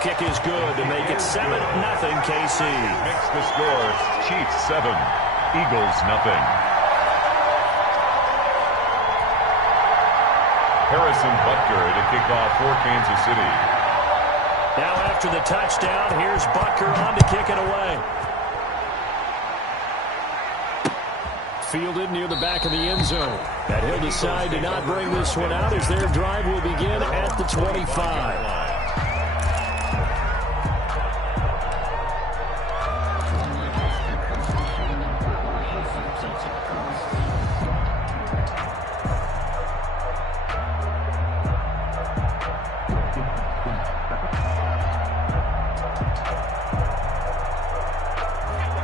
kick is good to make it 7-0 KC. Makes the score Chiefs 7, Eagles nothing. Harrison Butker to kick off for Kansas City. Now after the touchdown, here's Butker on to kick it away. Fielded near the back of the end zone. And he'll decide to not bring this one out as their drive will begin at the 25.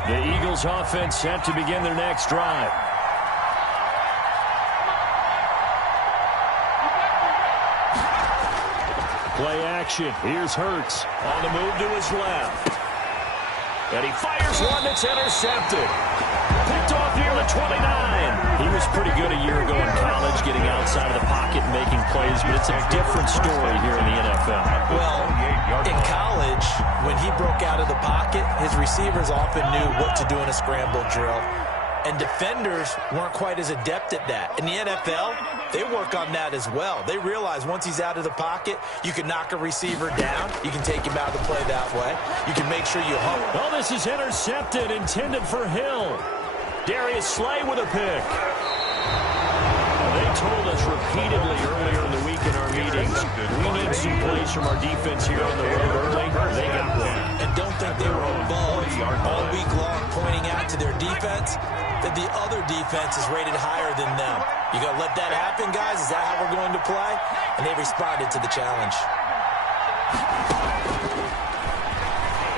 The Eagles offense set to begin their next drive. Play action. Here's Hurts on the move to his left. And he fires one that's intercepted. Picked off near the 29. He was pretty good a year ago in college, getting outside of the pocket and making plays, but it's a different story here in the NFL. Well, in college, when he broke out of the pocket, his receivers often knew what to do in a scramble drill. And defenders weren't quite as adept at that. In the NFL, they work on that as well. They realize once he's out of the pocket, you can knock a receiver down. You can take him out of the play that way. You can make sure you hold. Oh, this is intercepted, intended for Hill. Darius Slay with a pick. They told us repeatedly earlier in the week in our meetings, we need some plays from our defense here on the road early. They got one. And don't think they were above all week long pointing out to their defense that the other defense is rated higher than them. You got to let that happen, guys? Is that how we're going to play? And they responded to the challenge.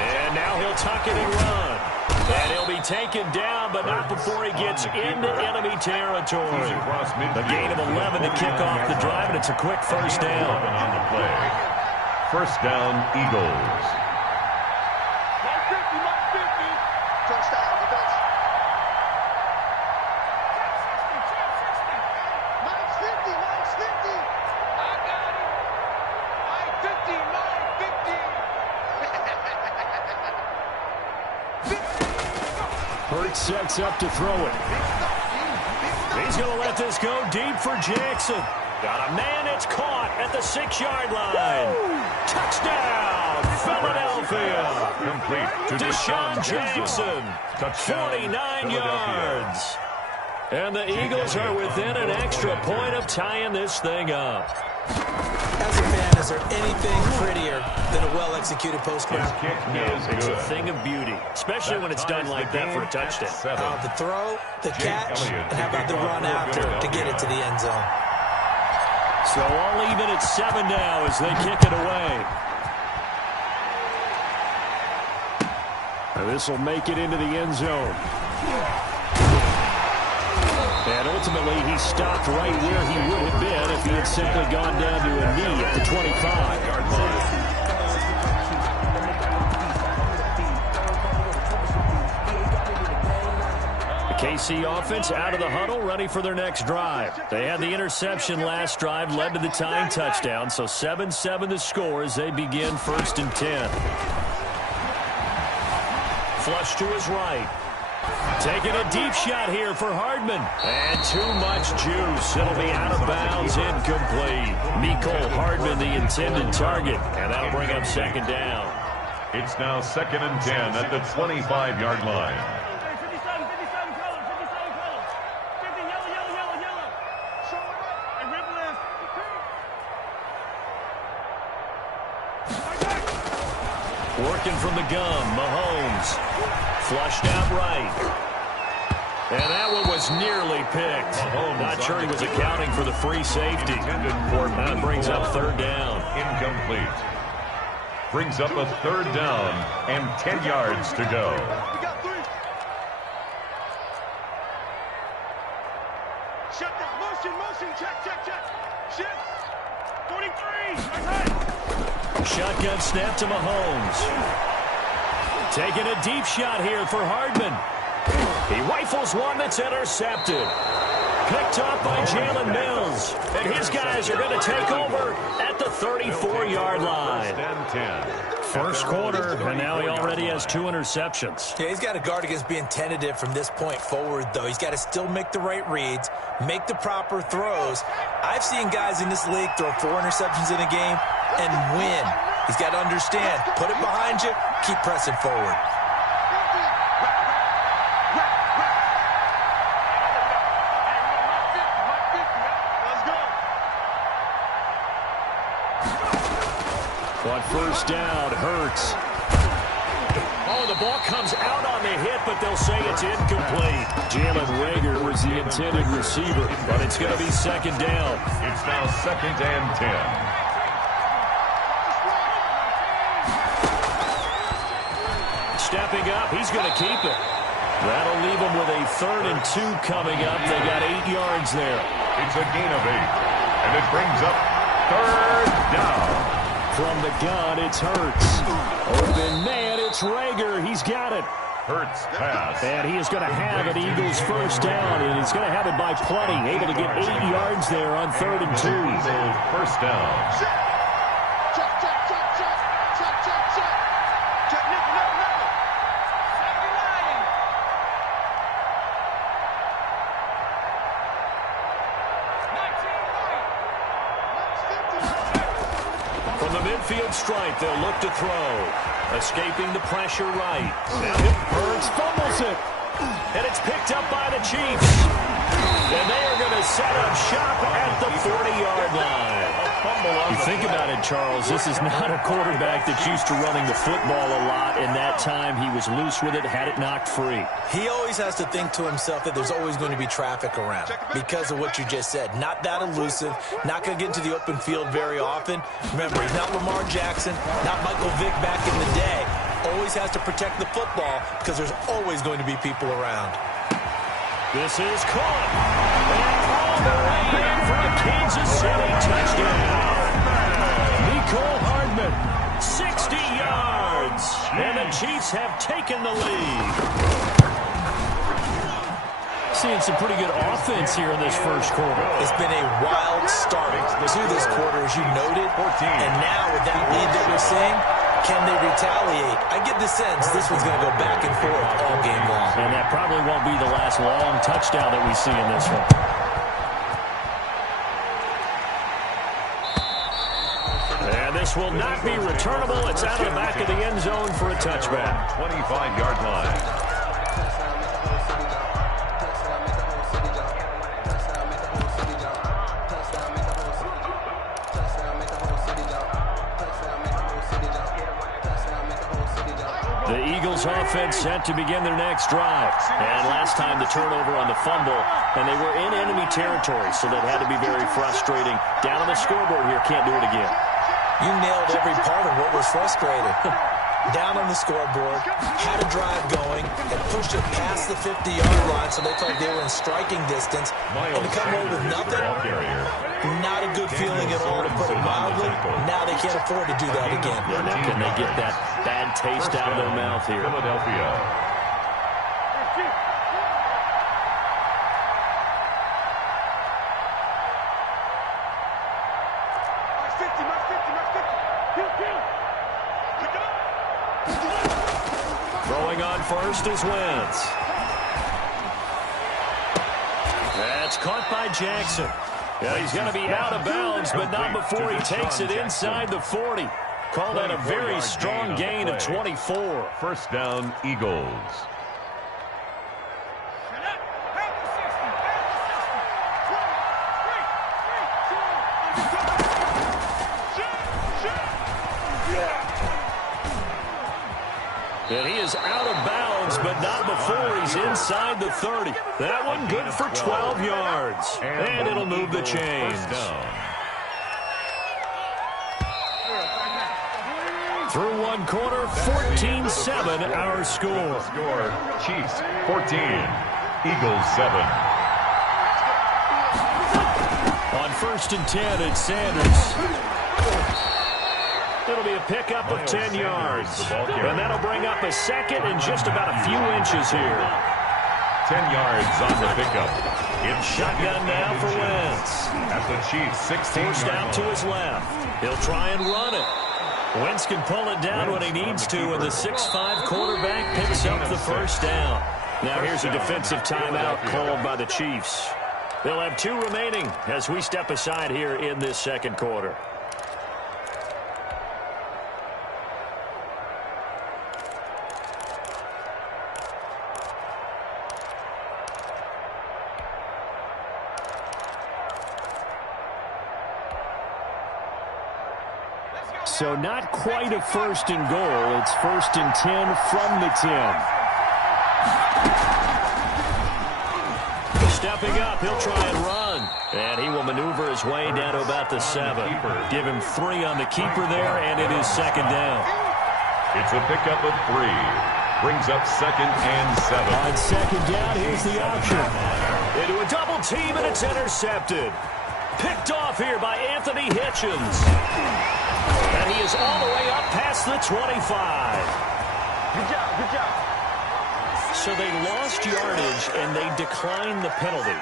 And now he'll tuck it and run. And he'll be taken down, but not before he gets into enemy territory. A gain of 11 to kick off the drive, and it's a quick first down. On the play. First down, Eagles. Hurts sets up to throw it. He's going to let this go deep for Jackson. Got a man, it's caught at the 6-yard line. Touchdown, Philadelphia. Complete to Deshaun Jackson, 49 yards. And the Eagles are within an extra point of tying this thing up. As a fan, is there anything prettier than a well-executed post-grab? It's a thing of beauty, especially when it's done like that for a touchdown. The throw, the catch, and how about the run after to get it to the end zone? So all even at 7 now as they kick it away. And this will make it into the end zone. And ultimately, he stopped right where he would have been if he had simply gone down to a knee at the 25-yard line. The KC offense out of the huddle, ready for their next drive. They had the interception last drive, led to the tying touchdown, so 7-7 the score as they begin 1st and 10. Flush to his right. Taking a deep shot here for Hardman. And too much juice. It'll be out of bounds, incomplete. Mecole Hardman, the intended target. And that'll bring up 2nd down. It's now 2nd and 10 at the 25-yard line. Working from the gun, Mahomes. Flushed out right. And that one was nearly picked. Not sure he was accounting for the free safety. That brings up 3rd down. Incomplete. Brings up a 3rd down and 10 yards to go. Shut down. Motion. Check. Shift. 43. Shotgun snap to Mahomes. Taking a deep shot here for Hardman. He rifles one that's intercepted. Picked up by Jalen Mills. And his guys are going to take over at the 34-yard line. First quarter, and now he already has 2 interceptions. Yeah, he's got to guard against being tentative from this point forward, though. He's got to still make the right reads, make the proper throws. I've seen guys in this league throw 4 interceptions in a game and win. He's got to understand, put it behind you, keep pressing forward. On first down, Hurts. Oh, the ball comes out on the hit, but they'll say it's incomplete. Jalen Reagor was the intended receiver, but it's going to be second down. It's now 2nd and 10. Stepping up, he's going to keep it. That'll leave him with a 3rd and 2 coming up. They got 8 yards there. It's a gain of 8, and it brings up 3rd down. From the gun, it's Hurts. Open man, it's Reagor. He's got it. Hurts pass. And he is going to have an Eagles first down, and he's going to have it by plenty. Able to get 8 yards there on 3rd and 2. Eagles first down. Midfield strike, they'll look to throw. Escaping the pressure right. Hurts fumbles it. And it's picked up by the Chiefs. And they are going to set up shop at the 40-yard line. You think about it, Charles, this is not a quarterback that's used to running the football a lot, and that time he was loose with it, had it knocked free. He always has to think to himself that there's always going to be traffic around because of what you just said. Not that elusive, not going to get into the open field very often. Remember, he's not Lamar Jackson, not Michael Vick back in the day. Always has to protect the football because there's always going to be people around. This is caught. And all the way in for a Kansas City touchdown. Nicole Hardman, 60 yards. And the Chiefs have taken the lead. Seeing some pretty good offense here in this first quarter. It's been a wild start to this quarter, as you noted. And now with that lead that we're seeing, can they retaliate? I get the sense this one's going to go back and forth all game long. And that probably won't be the last long touchdown that we see in this one. And this will not be returnable. It's out of the back of the end zone for a touchback. 25-yard line. The Eagles offense set to begin their next drive. And last time the turnover on the fumble, and they were in enemy territory, so that had to be very frustrating. Down on the scoreboard here, can't do it again. You nailed every part of what was frustrating. Down on the scoreboard, had a drive going, and pushed it past the 50-yard line, so they felt they were in striking distance. And to come away with nothing, not a good feeling at all, to put it mildly. Now they can't afford to do that again. Yeah, now can they get that bad taste out of their mouth here? Philadelphia. Throwing on first is Wentz. That's caught by Jackson. Yeah, he's going to be out of bounds, but not before he takes it inside the 40. Call that a very strong gain of 24. First down, Eagles. And he is out of bounds, but not before he's inside the 30. That one good for 12 yards. And it'll move the chains. Through one quarter, 14-7 our score. Chiefs 14, Eagles 7. On 1st and 10, it's Sanders. It'll be a pickup of 10 yards. And that'll bring up a second and just about a few inches here. 10 yards on the pickup. It's Shotgun now for Wentz. At the Chiefs, 16 Forced out to his left. He'll try and run it. Wentz can pull it down when he needs to, and the 6'5" quarterback picks up the first down. Now here's a defensive timeout called by the Chiefs. They'll have 2 remaining as we step aside here in this second quarter. So not quite a first and goal. It's 1st and 10 from the 10. Stepping up, he'll try and run. And he will maneuver his way down to about the 7. Give him 3 on the keeper there, and it is 2nd down. It's a pickup of 3. Brings up 2nd and 7. On 2nd down, here's the option. Into a double team, and it's intercepted. Picked off here by Anthony Hitchens. And he is all the way up past the 25. Good job, good job. So they lost yardage, and they declined the penalty.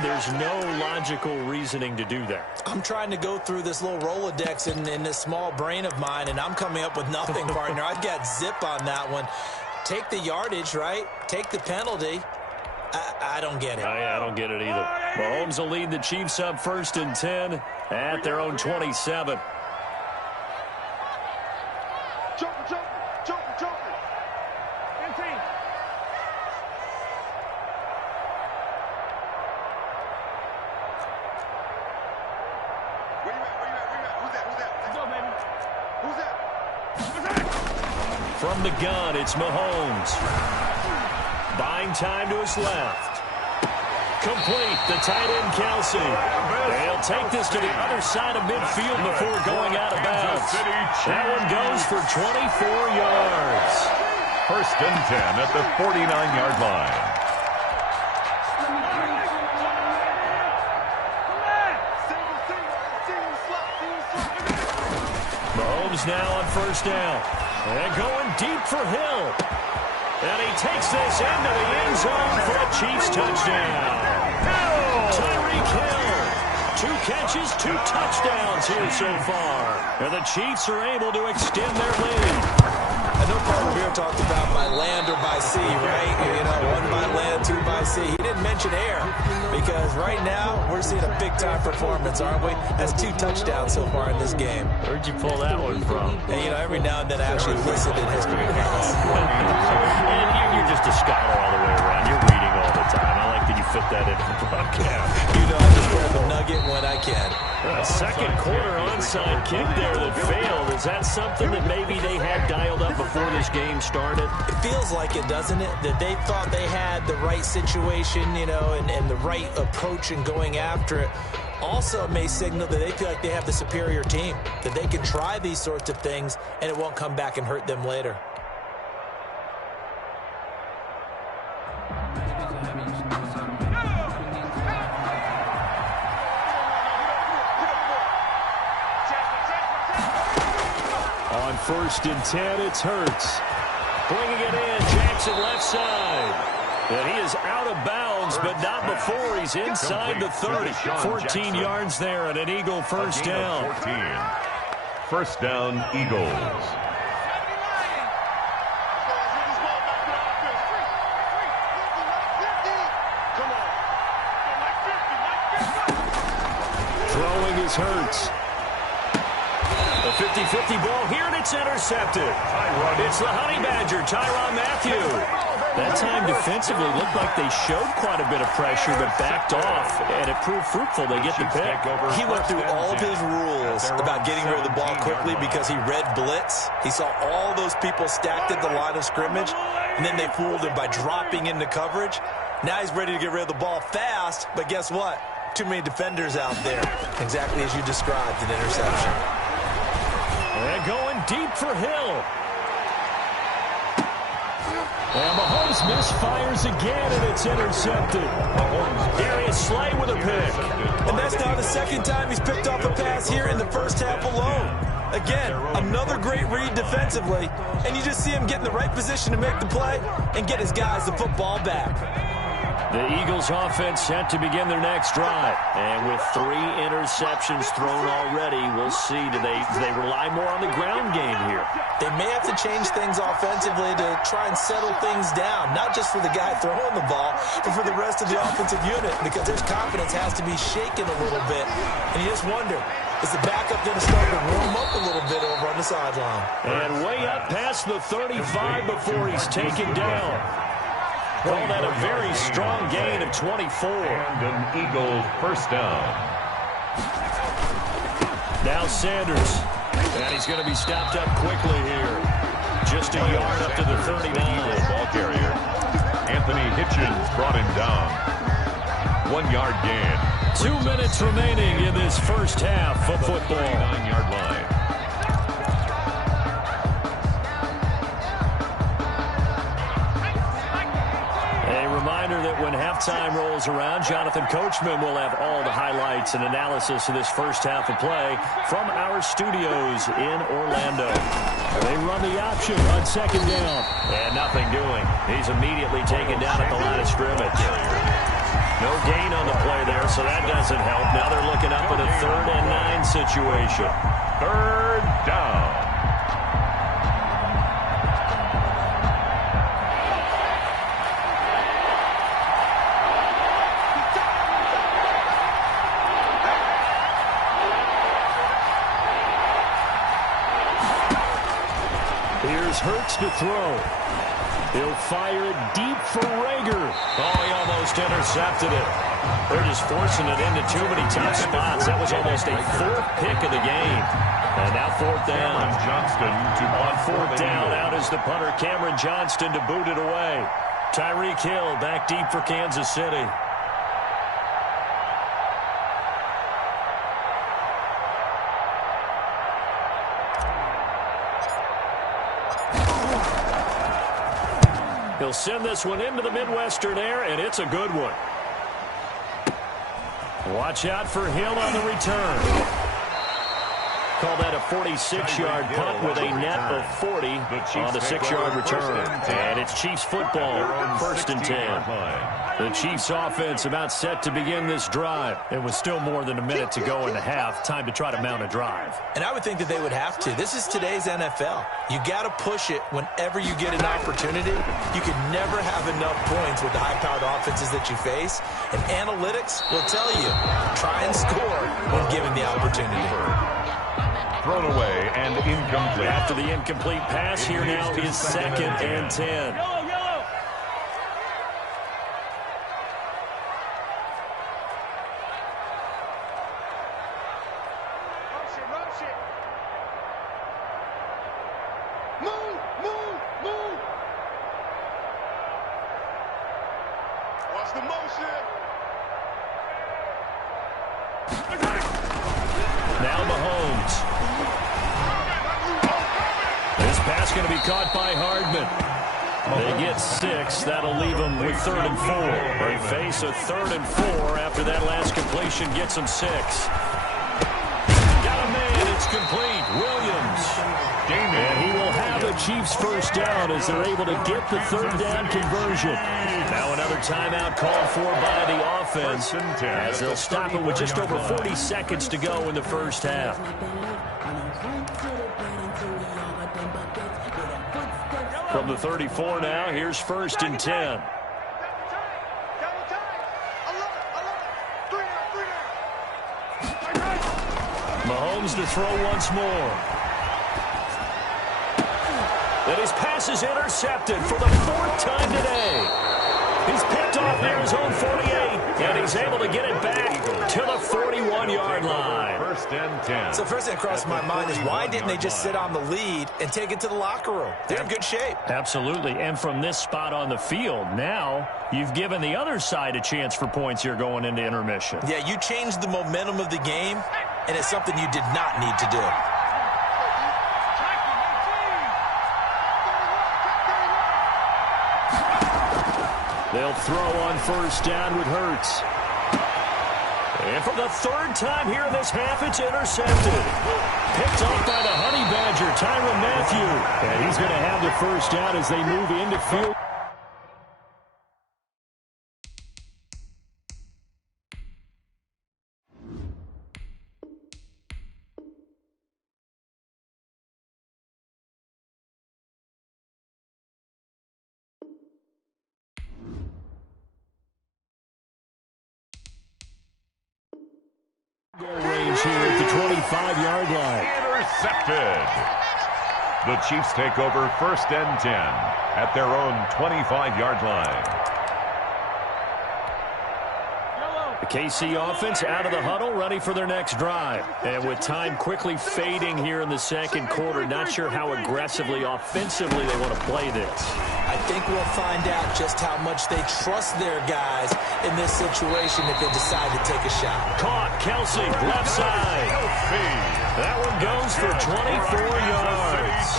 There's no logical reasoning to do that. I'm trying to go through this little Rolodex in this small brain of mine, and I'm coming up with nothing, partner. I've got zip on that one. Take the yardage, right? Take the penalty. I don't get it. I don't get it either. Mahomes will lead the Chiefs up 1st and 10 at their own 27. Joker. 15. Where you at? Who's that? Let's go, baby. Who's that? From the gun, it's Mahomes. Buying time to his left. Complete, the tight end Kelsey. They'll take this to the other side of midfield before going out of bounds. That one goes for 24 yards. 1st and 10 at the 49-yard line. Mahomes now on 1st down. And going deep for Hill. And he takes this into the end zone for a Chiefs touchdown. Tyreek Hill. 2 catches, 2 touchdowns here so far. And the Chiefs are able to extend their lead. I know Paul Revere talked about by land or by sea, right? You know, 1 by land, 2 by sea. He didn't mention air because right now we're seeing a big-time performance, aren't we? That's 2 touchdowns so far in this game. Where'd you pull that one from? And, you know, every now and then I actually listen in history class. And you're just a scholar all the way around. You're reading all the time. I like that you fit that into the broadcast. You know, I just grab a nugget when I can. A second quarter onside kick there that failed. Is that something that maybe they had dialed up before this game started? It feels like it, doesn't it? That they thought they had the right situation, you know, and the right approach in going after it. Also, it may signal that they feel like they have the superior team, that they can try these sorts of things and it won't come back and hurt them later. On 1st and 10, it's Hurts. Bringing it in, Jackson left side. And he is out of bounds, but not before he's inside the 30. 14 yards there and an Eagle 1st down. 1st down, Eagles. Throwing is Hurts. A 50-50 ball here, and it's intercepted. It's the Honey Badger, Tyrann Mathieu. That time defensively looked like they showed quite a bit of pressure, but backed off, and it proved fruitful. They get the pick. He went through all of his rules about getting rid of the ball quickly because he read blitz. He saw all those people stacked at the line of scrimmage, and then they fooled him by dropping into coverage. Now he's ready to get rid of the ball fast, but guess what? Too many defenders out there. Exactly as you described, an interception. And going deep for Hill. And Mahomes misfires again, and it's intercepted. Darius Slay with a pick. And that's now the 2nd time he's picked off a pass here in the 1st half alone. Again, another great read defensively, and you just see him get in the right position to make the play and get his guys the football back. The Eagles offense set to begin their next drive. And with 3 interceptions thrown already, we'll see. Do they rely more on the ground game here? They may have to change things offensively to try and settle things down, not just for the guy throwing the ball, but for the rest of the offensive unit, because their confidence has to be shaken a little bit. And you just wonder, is the backup going to start to warm up a little bit over on the sideline? And way up past the 35 before he's taken down. Call that a very strong gain of 24. And an Eagle first down. Now Sanders. And he's going to be stopped up quickly here. Just a yard up to the 39. Ball carrier. Anthony Hitchens brought him down. 1-yard gain. 2 minutes remaining in this first half of football. 39-yard line. That when halftime rolls around, Jonathan Coachman will have all the highlights and analysis of this first half of play from our studios in Orlando. They run the option on second down. And nothing doing. He's immediately taken down at the line of scrimmage. No gain on the play there, so that doesn't help. Now they're looking up at a 3rd and 9 situation. 3rd down. Hurts to throw. He'll fire it deep for Rager. Oh, he almost intercepted it. They're just forcing it into too many tough spots. That was almost a 4th pick of the game. And now 4th down. Johnston to on 4th down, out is the punter, Cameron Johnston, to boot it away. Tyreek Hill back deep for Kansas City. He'll send this one into the Midwestern air, and it's a good one. Watch out for Hill on the return. Call that a 46-yard punt with a net of 40 on the 6-yard return. And it's Chiefs football, 1st and 10. The Chiefs offense about set to begin this drive. It was still more than a minute to go in the half. Time to try to mount a drive. And I would think that they would have to. This is today's NFL. You got to push it whenever you get an opportunity. You can never have enough points with the high-powered offenses that you face. And analytics will tell you, try and score when given the opportunity. Thrown away and incomplete. After the incomplete pass, here now is 2nd and 10. Watch the motion. Now Mahomes. This pass going to be caught by Hardman. They get 6. That'll leave them with 3rd and 4. They face a 3rd and 4 after that last completion gets them 6. Got a man. It's complete. Williams. And he will have the Chiefs first down as they're able to get the 3rd down conversion. Now another timeout called for by the offense as they'll stop it with just over 40 seconds to go in the first half. From the 34 now, here's 1st and 10. Mahomes to throw once more. And his pass is intercepted for the 4th time today. He's picked off near his own 48, and he's able to get it back to the 41-yard line. 1st and 10. So first thing that crossed my mind is why didn't they just sit on the lead and take it to the locker room? They're in good shape. Absolutely, and from this spot on the field, now you've given the other side a chance for points here going into intermission. Yeah, you changed the momentum of the game, and it's something you did not need to do. They'll throw on 1st down with Hurts. And for the 3rd time here in this half, it's intercepted. Picked off by the Honey Badger, Tyrann Mathieu. And he's going to have the 1st down as they move into field. here at the 25-yard line. Intercepted. The Chiefs take over 1st and 10 at their own 25-yard line. The KC offense out of the huddle, ready for their next drive. And with time quickly fading here in the second quarter, not sure how aggressively, offensively they want to play this. I think we'll find out just how much they trust their guys in this situation if they decide to take a shot. Caught, Kelsey, left side. That one goes for 24 yards.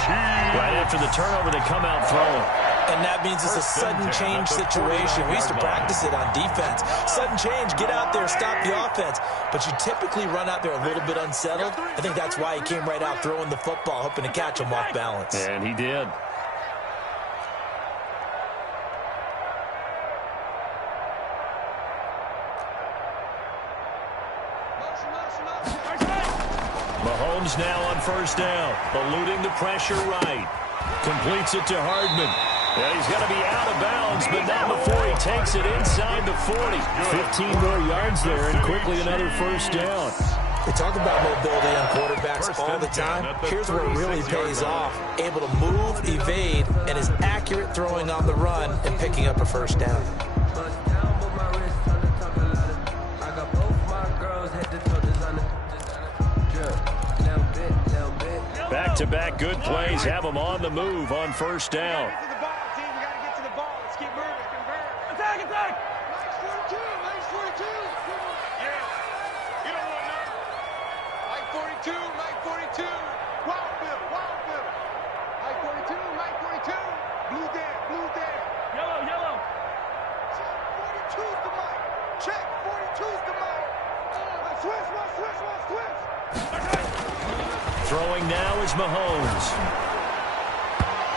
Right after the turnover, they come out throwing. And that means it's a sudden change situation. We used to practice it on defense. Sudden change, get out there, stop the offense. But you typically run out there a little bit unsettled. I think that's why he came right out throwing the football, hoping to catch him off balance. And he did. Mahomes now on 1st down, eluding the pressure right. Completes it to Hardman. Yeah, he's got to be out of bounds, but not before he takes it inside the 40. 15 more yards there, and quickly another 1st down. We talk about mobility on quarterbacks all the time. Here's where it really pays off. Able to move, evade, and is accurate throwing on the run and picking up a 1st down. Back-to-back good plays have them on the move on 1st down. Attack! Mike's 42! Yeah. You don't want none. Mike 42! Wild Bill! Mike 42! Blue Dan! Yellow! Check, 42's the Mike! Check, 42's the Mike! Switch! Throwing now is Mahomes.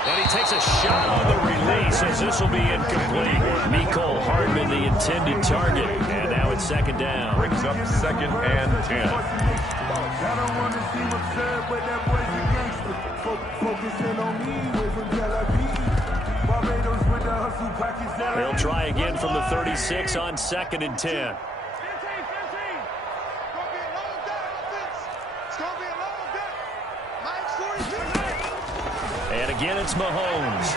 And he takes a shot on the release as this will be incomplete. Mecole Hardman, the intended target. And now it's 2nd down. Brings up 2nd and 10. They'll try again from the 36 on 2nd and 10. And again, it's Mahomes.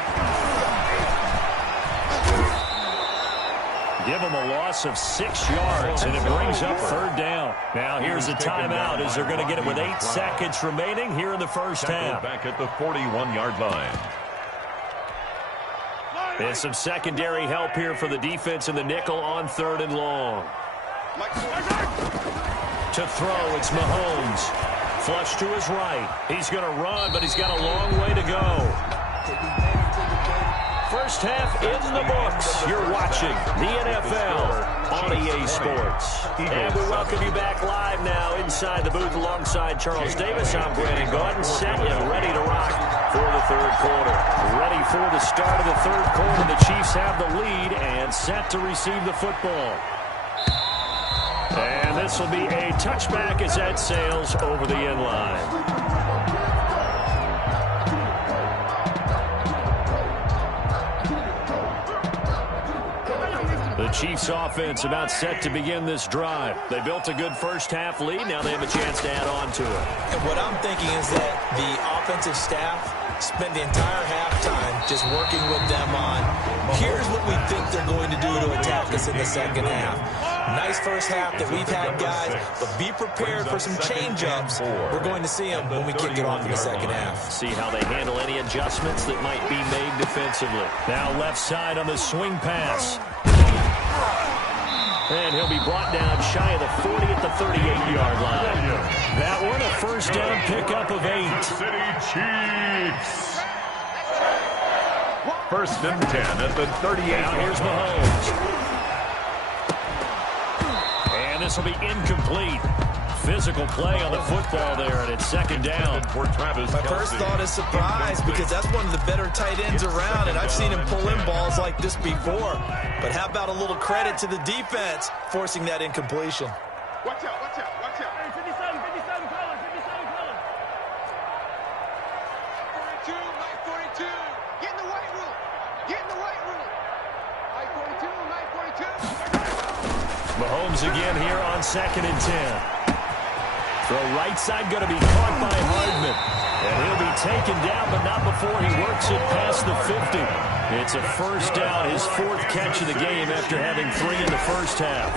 Give him a loss of 6 yards, and it brings up 3rd down. Now here's a timeout as they're going to get it with 8 seconds remaining here in the 1st half. Back at the 41-yard line. And some secondary help here for the defense in the nickel on 3rd and long. To throw, it's Mahomes. Flush to his right. He's going to run, but he's got a long way to go. 1st half in the books. You're watching the NFL on EA Sports. And we welcome you back live now inside the booth alongside Charles Davis. I'm Brandon Gordon, set and ready to rock for the 3rd quarter. Ready for the start of the 3rd quarter. The Chiefs have the lead and set to receive the football. And this will be a touchback as that sails over the end line. The Chiefs offense about set to begin this drive. They built a good 1st half lead. Now they have a chance to add on to it. And what I'm thinking is that the offensive staff spent the entire halftime just working with them on, here's what we think they're going to do to attack us in the 2nd half. Nice 1st half that we've had, guys, but be prepared for some change-ups. We're going to see them when we kick it off in the 2nd half. See how they handle any adjustments that might be made defensively. Now left side on the swing pass. And he'll be brought down shy of the 40 at the 38-yard line. That one, a 1st down pickup of 8. City Chiefs. 1st and 10 at the 38. Now here's Mahomes. And this will be incomplete. Physical play on the football there, and it's 2nd down. For Travis My first thought is surprise, because that's one of the better tight ends around, and I've seen him pull in balls like this before. But how about a little credit to the defense forcing that incompletion? Watch out. 57 color. 42, Mike 42. Get in the weight room. Mike 42. Mahomes again here on 2nd and 10. Throw right side going to be caught by Hardman. And he'll be taken down, but not before he works it past the 50. It's a first down, his fourth catch of the game after having 3 in the first half.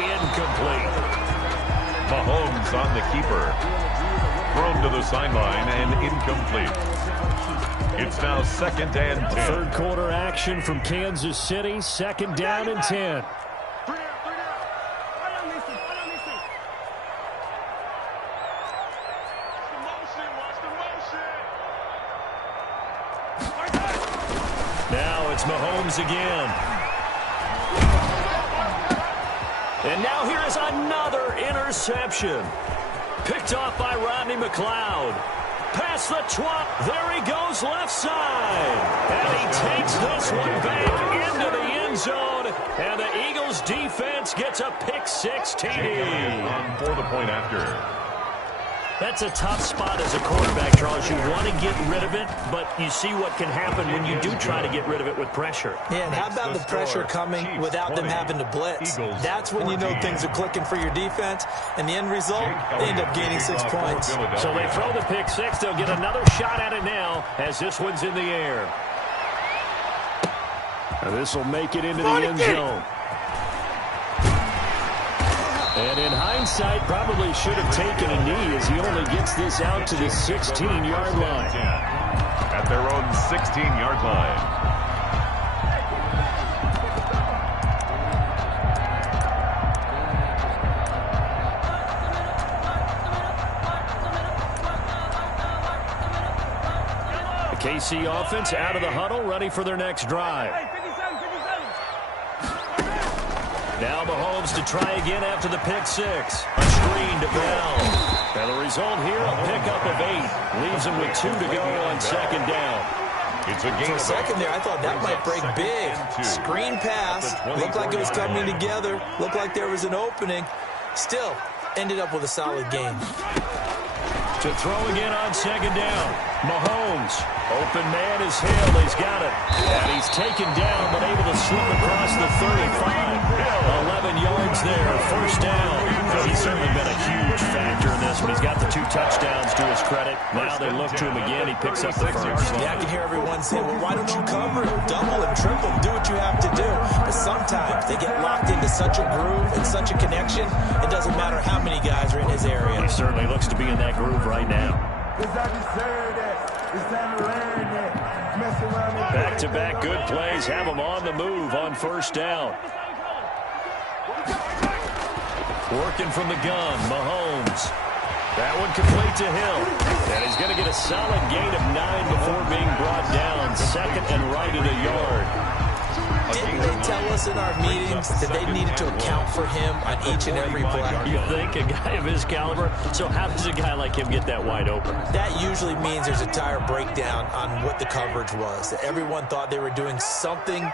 Incomplete. Mahomes on the keeper. Thrown to the sideline and incomplete. It's now 2nd and 10. Third quarter action from Kansas City. 2nd down and 10. Now it's Mahomes again. And now here is another interception. Picked off by Rodney McLeod. Past the 12. There he goes left side. And he takes this one back into the end zone. And the Eagles defense gets a pick-6 TD. For the point after. That's a tough spot as a quarterback, Charles. You want to get rid of it, but you see what can happen when you do try to get rid of it with pressure. Yeah, and how about the pressure coming without them having to blitz? That's when you know things are clicking for your defense, and the end result, they end up gaining 6 points. So they throw the pick-6. They'll get another shot at it now as this one's in the air. And this will make it into the end zone. And in hindsight, probably should have taken a knee as he only gets this out to the 16-yard line. At their own 16-yard line. The KC offense out of the huddle, ready for their next drive. Now Mahomes to try again after the pick-6. A screen to Brown. And the result here, a pickup of 8. Leaves him with 2 to go on 2nd down. It's a game For a second there, I thought that might break big. Screen pass. Looked like it was coming together. Looked like there was an opening. Still, ended up with a solid game. To throw again on 2nd down. Mahomes. Open man is Hill. He's got it. And he's taken down, but able to slip across the 35. 11 yards there. First down. He's certainly been a huge factor in this one. He's got the 2 touchdowns to his credit. Now they look to him again. He picks up the first. Yeah, I can hear everyone saying, well, why don't you cover him? Double him, triple him, do what you have to do. But sometimes they get locked into such a groove and such a connection, it doesn't matter how many guys are in his area. He certainly looks to be in that groove right now. Back-to-back good plays have him on the move on first down. Working from the gun, Mahomes. That one complete to Hill. And he's going to get a solid gain of 9 before being brought down. 2nd and right at a yard. Didn't they tell us in our meetings that they needed to account for him on each and every play? You think a guy of his caliber? So how does a guy like him get that wide open? That usually means there's a entire breakdown on what the coverage was. That everyone thought they were doing something,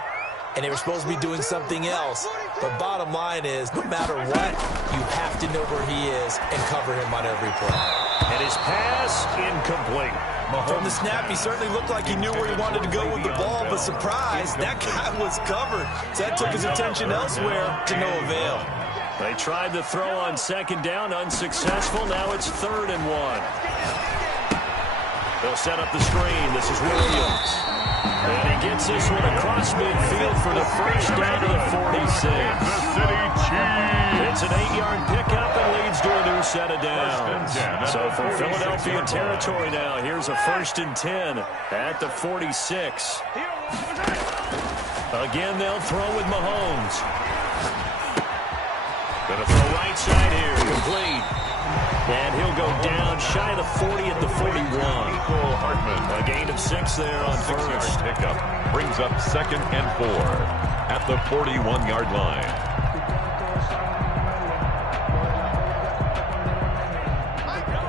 and they were supposed to be doing something else. But bottom line is, no matter what, you have to know where he is and cover him on every play. And his pass, incomplete. From the snap, he certainly looked like he knew where he wanted to go with the ball, but surprise, that guy was covered. So that took his attention elsewhere to no avail. They tried to throw on 2nd down, unsuccessful. Now it's 3rd and 1. They'll set up the screen. This is Williams. And he gets this one across midfield for the first down to the 46. The City Chiefs. It's an 8-yard pickup and leads to a new set of downs. So from Philadelphia territory now, here's a 1st and 10 at the 46. Again, they'll throw with Mahomes. Gonna throw right side here, complete. And he'll go down shy of the 40 at the 41. Hartman. A gain of 6 there on first. Pickup brings up 2nd and 4 at the 41-yard line.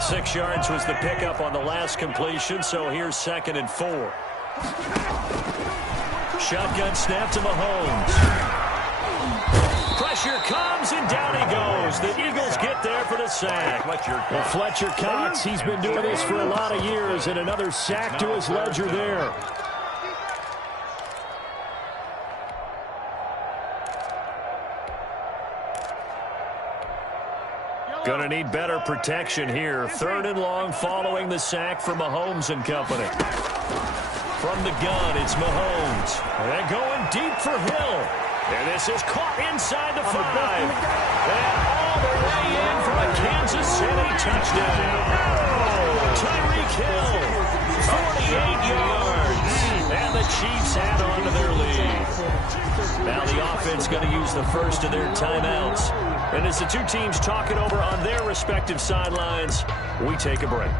Six yards was the pickup on the last completion, so here's 2nd and 4. Shotgun snap to Mahomes. Pressure comes, and down he goes. The Eagles get there for the sack. Well, Fletcher Cox, he's been doing this for a lot of years, and another sack to his ledger there. Going to need better protection here. 3rd and long following the sack for Mahomes and company. From the gun, it's Mahomes. And going deep for Hill. And this is caught inside the 5. And all the way in for a Kansas City touchdown. Tyreek Hill, 48 yards. And the Chiefs add on to their lead. Now the offense going to use the first of their timeouts. And as the two teams talk it over on their respective sidelines, we take a break.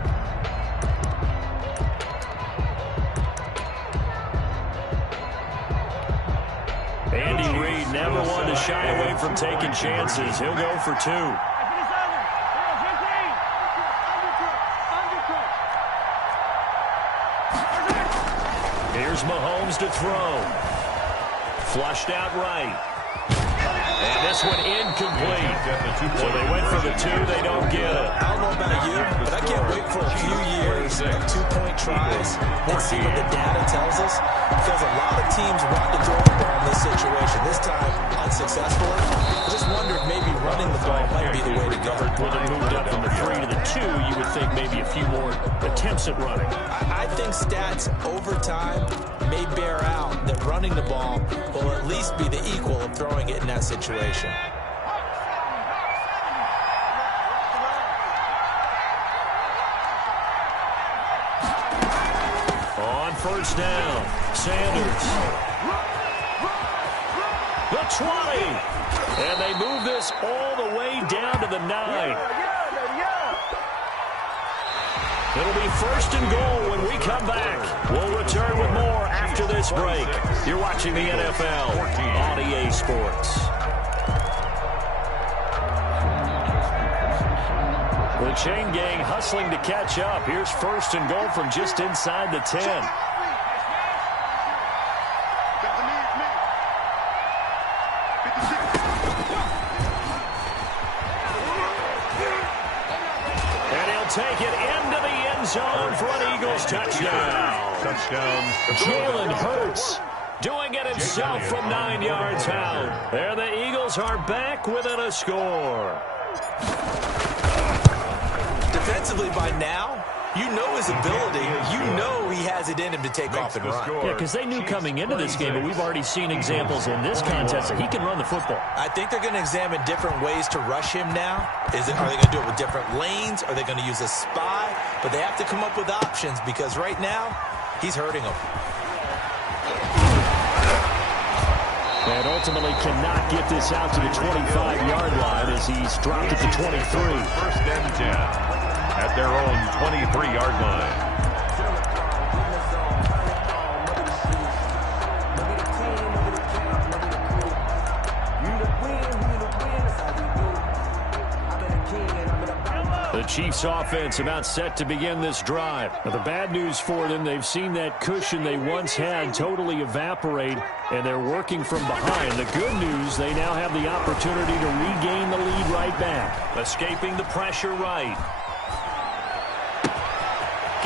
Andy Reid never one to shy away from taking chances. He'll go for 2. Here's Mahomes to throw. Flushed out right. And this one incomplete. So they went for the 2. They don't get it. I don't know about you, but I can't wait for a few years of 2-point tries and see what the data tells us. Because a lot of teams want to throw the ball in this situation. This time, unsuccessfully. I just wondered maybe running the ball might be the way to go. When they moved up from the 3 to the 2, you would think maybe a few more attempts at running. I think stats over time may bear out that running the ball will at least be the equal of throwing it in that situation. On first down, Sanders. The 20. And they move this all the way down to the 9. It'll be 1st and goal when we come back. We'll return with more after this break. You're watching the NFL on EA Sports. The chain gang hustling to catch up. Here's 1st and goal from just inside the 10. Take it into the end zone for an Eagles touchdown. Jalen Hurts doing it himself from 9 yards out. There the Eagles are back within a score. Defensively by now, you know his ability. You know he has it in him to take off and run. Yeah, because they knew coming into this game, but we've already seen examples in this contest that he can run the football. I think they're going to examine different ways to rush him now. Are they going to do it with different lanes? Are they going to use a spy? But they have to come up with options because right now, he's hurting them. And ultimately cannot get this out to the 25-yard line as he's dropped it to 23. 1st and 10 at their own 23-yard line. The Chiefs offense about set to begin this drive. Now, the bad news for them, they've seen that cushion they once had totally evaporate, and they're working from behind. The good news, they now have the opportunity to regain the lead right back. Escaping the pressure right.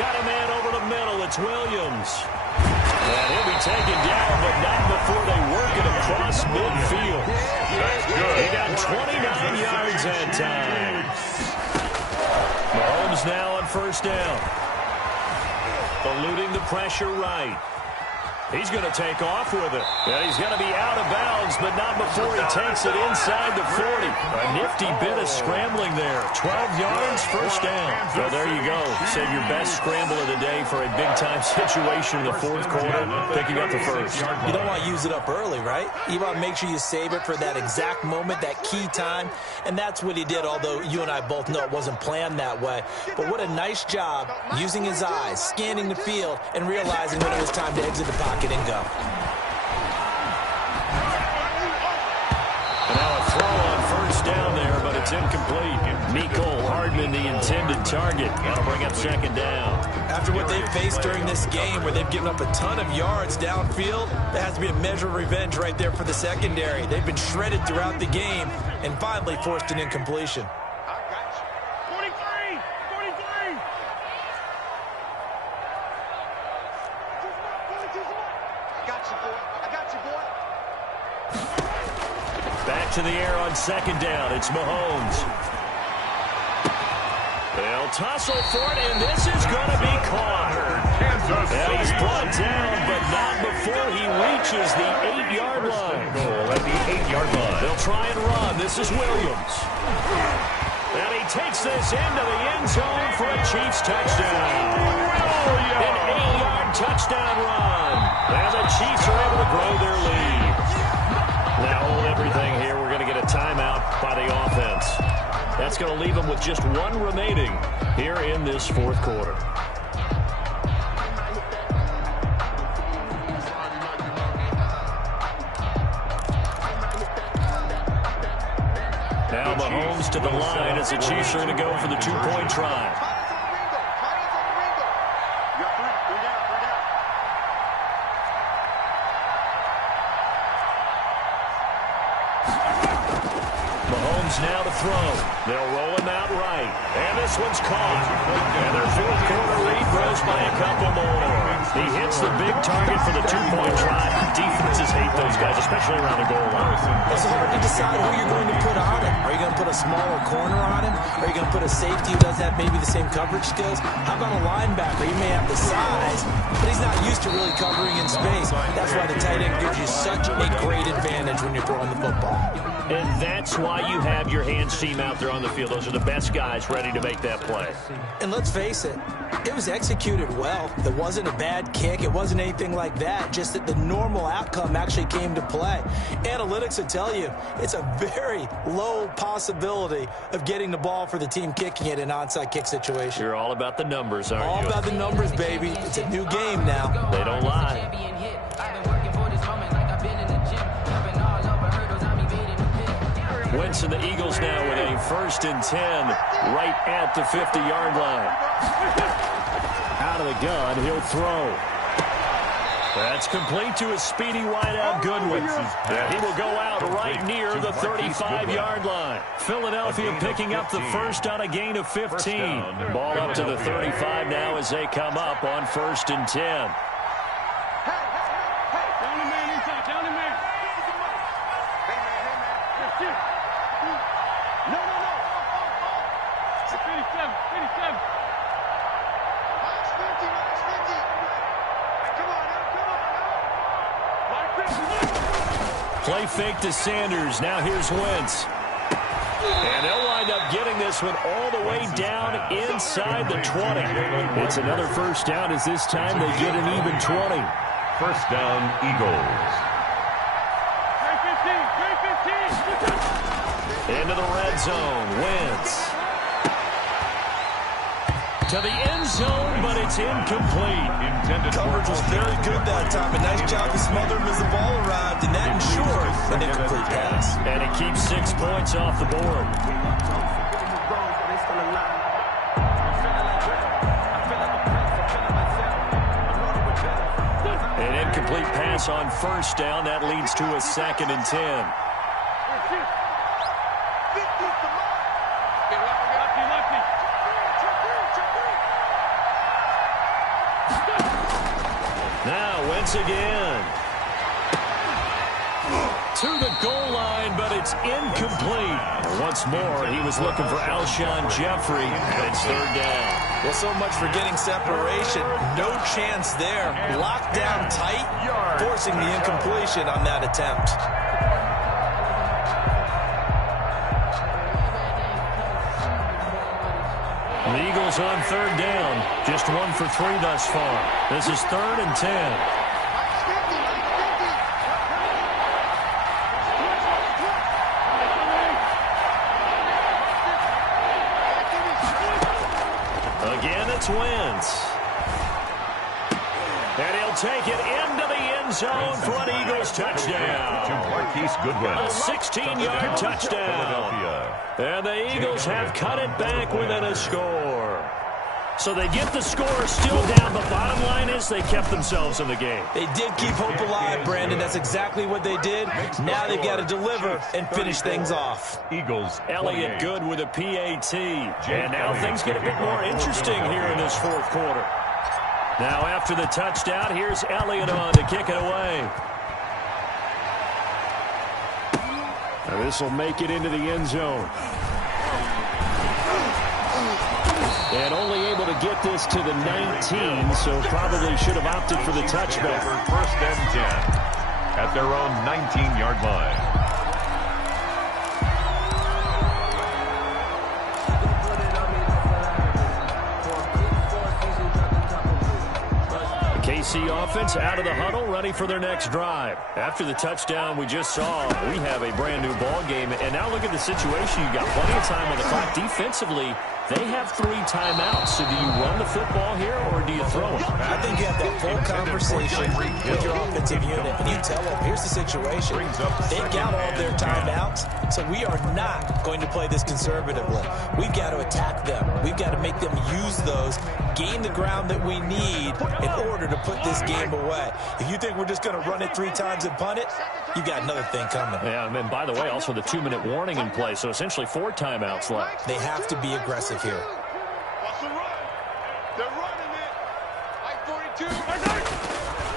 Got a man over the middle. It's Williams. And he'll be taken down, but not before they work it across midfield. That's good. He got 29 yards that time. Mahomes now on 1st down. Eluding the pressure right. He's going to take off with it. And he's going to be out of bounds, but not before he takes it inside the 40. A nifty bit of scrambling there. 12 yards, 1st down. So there you go. Save your best scramble of the day for a big-time situation in the 4th quarter, picking up the 1st. You don't want to use it up early, right? You want to make sure you save it for that exact moment, that key time. And that's what he did, although you and I both know it wasn't planned that way. But what a nice job using his eyes, scanning the field, and realizing when it was time to exit the pocket and go. And now a throw on 1st down there, but it's incomplete. Mecole Hardman, the intended target. That'll bring up 2nd down. After what they've faced during this game where they've given up a ton of yards downfield, there has to be a measure of revenge right there for the secondary. They've been shredded throughout the game and finally forced an incompletion. Back to the air on 2nd down. It's Mahomes. They'll tussle for it, and this is going to be caught. And he's brought down, but not before he reaches the 8-yard line. Goal at the 8-yard line. They'll try and run. This is Williams. And he takes this into the end zone for a Chiefs touchdown. An 8-yard touchdown run. And the Chiefs are able to grow their lead. Now hold everything here. We're going to get a timeout by the offense. That's going to leave them with just one remaining here in this fourth quarter. Now Mahomes to the line as the Chiefs are going to go for the two-point try. Now to throw. They'll roll him out right. And this one's caught. And their fourth quarter lead grows by a couple more. He hits the big target for the two-point try. Defenses hate those guys, especially around the goal line. It's hard to decide who you're going to put on him. Are you going to put a smaller corner on him? Are you going to put a safety who doesn't have maybe the same coverage skills? How about a linebacker? He may have the size, but he's not used to really covering in space. That's why the tight end gives you such a great advantage when you're throwing the football. And that's why you have your hands team out there on the field. Those are the best guys ready to make that play. And let's face it, it was executed well. It wasn't a bad kick. It wasn't anything like that. Just that the normal outcome actually came to play. Analytics will tell you it's a very low possibility of getting the ball for the team kicking it in an onside kick situation. You're all about the numbers, aren't you? All about the numbers, baby. It's a new game now. They don't lie. Wentz and the Eagles now with a 1st and 10 right at the 50-yard line. Out of the gun, he'll throw. That's complete to a speedy wideout Goodwin. And he will go out right near the 35-yard line. Philadelphia picking up the first on a gain of 15. Ball up to the 35 now as they come up on 1st and 10. Play fake to Sanders. Now here's Wentz. And they'll wind up getting this one all the way down inside the 20. It's another first down as this time they get an even 20. First down, Eagles. Into the red zone. Wentz. To the end zone, but it's incomplete. Coverage was very good that time. A nice job to smother him as the ball arrived, and that ensured an incomplete pass. And it keeps 6 points off the board. An incomplete pass on first down. That leads to a 2nd and 10. Again to the goal line, but it's incomplete. And once more, he was looking for Alshon Jeffrey, and it's 3rd down. Well, so much for getting separation. No chance there. Locked down tight, forcing the incompletion on that attempt. The Eagles on 3rd down. Just 1 for 3 thus far. This is 3rd and 10. Wentz. And he'll take it into the end zone for an Eagles touchdown. To Marquise Goodwin. A 16-yard touchdown. And the Eagles have cut it back within a score. So they get the score still down, but bottom line is they kept themselves in the game. They did keep hope alive, Brandon. That's exactly what they did. Now they've got to deliver and finish things off. Eagles. Elliott good with a PAT. And now things get a bit more interesting here in this fourth quarter. Now after the touchdown, here's Elliott on to kick it away. Now this will make it into the end zone. And only able to get this to the 19, so probably should have opted for the touchback. First and 10 at their own 19-yard line. KC offense out of the huddle, ready for their next drive. After the touchdown we just saw, we have a brand new ball game. And now look at the situation. You've got plenty of time on the clock. Defensively, they have 3 timeouts. So do you run the football here or do you throw it? I think you have that full conversation with your offensive unit, and you tell them, here's the situation. They've got all their timeouts, so we are not going to play this conservatively. We've got to attack them. We've got to make them use those, gain the ground that we need in order to put this game away. If you think we're just going to run it 3 times and punt it, you got another thing coming. Yeah, and by the way, also the 2-minute warning in play, so essentially 4 timeouts left. They have to be aggressive here.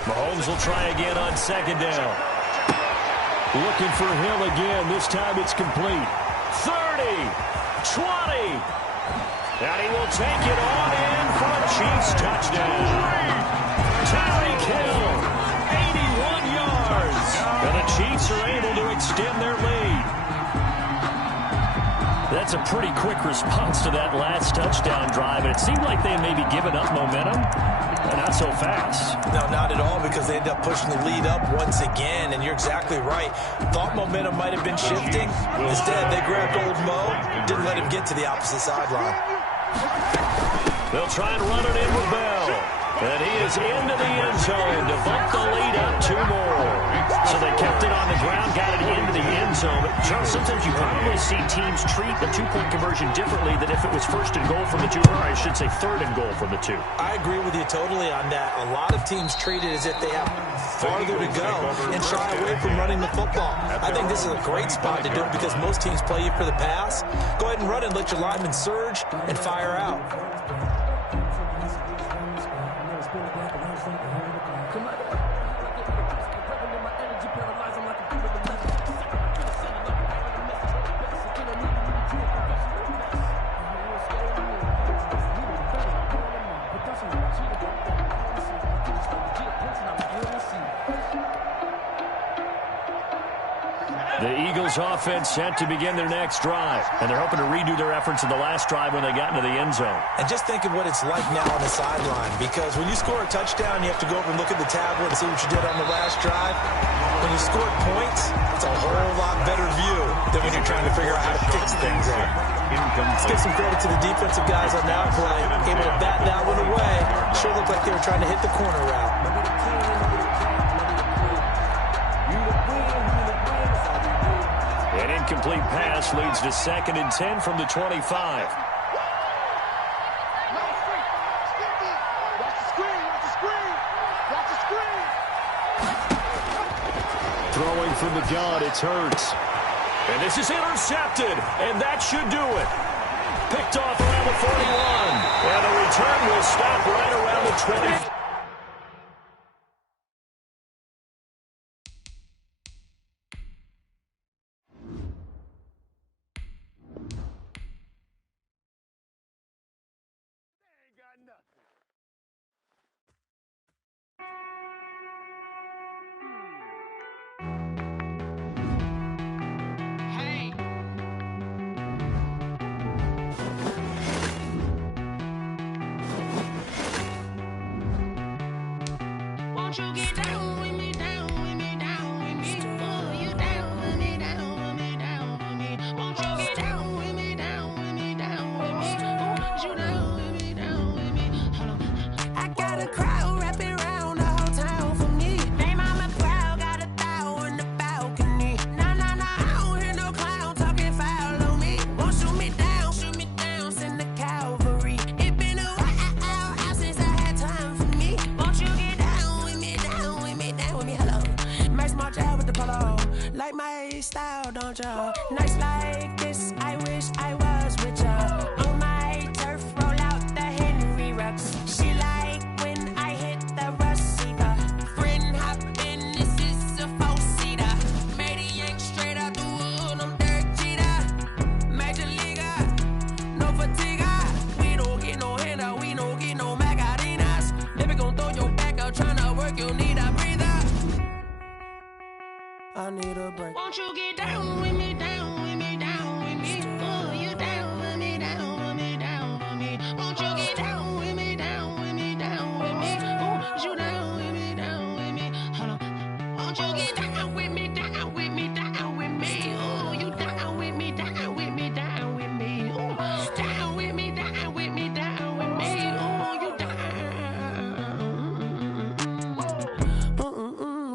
Mahomes will try again on 2nd down. Looking for Hill again. This time it's complete. 30, 20. And he will take it on in for a Chiefs touchdown. Tyreek Hill, 81 yards. And the Chiefs are able to extend their lead. That's a pretty quick response to that last touchdown drive. And it seemed like they had maybe given up momentum. Not so fast. No, not at all, because they end up pushing the lead up once again, and you're exactly right. Thought momentum might have been shifting. Instead, they grabbed old Mo, didn't let him get to the opposite sideline. They'll try and run it in with Bell. And he is into the end zone to bump the lead up 2 more. So they kept it on the ground, got it into the end zone. But, Charles, sometimes you probably see teams treat the 2-point conversion differently than if it was 1st and goal from the 2, or I should say 3rd and goal from the 2. I agree with you totally on that. A lot of teams treat it as if they have farther to go and shy away from running the football. I think this is a great spot to do it because most teams play you for the pass. Go ahead and run and let your linemen surge and fire out. The Eagles offense set to begin their next drive, and they're hoping to redo their efforts in the last drive when they got into the end zone. And just think of what it's like now on the sideline, because when you score a touchdown, you have to go over and look at the tablet and see what you did on the last drive. When you score points, it's a whole lot better view than when you're trying to figure out how to fix things there. Let's give some credit to the defensive guys on that play, able to bat that one away. Sure looked like they were trying to hit the corner route. An incomplete pass leads to 2nd and 10 from the 25. Throwing from the gun, it's Hurts. And this is intercepted, and that should do it. Picked off around the 41, and the return will stop right around the 20. You get down with me, down with me, down with me. Oh, you down with me, down with me, down with me. Won't you get down with me, down with me, down with me? Oh, you down with me, down with me. Hold on. I got a crowd wrapping around the whole town for me. Name on my crowd, got a thou in the balcony. Nah, nah, nah, I don't hear no clown talking foul on me. Won't shoot me down, send the cavalry. It been a while since I had time for me. Won't you get down with me, down? need a break. Won't you get down with me, down with me, down with me? Oh, you down with me, down with me, down with me. Won't you get down with me, down with me, down with me? Oh, you down with me, down with me? Hold on. Won't you get down with me, down with me, down with me? Oh, you down with me, down with me, down with me? Oh, down with me, down with me, down with me? Oh, you down.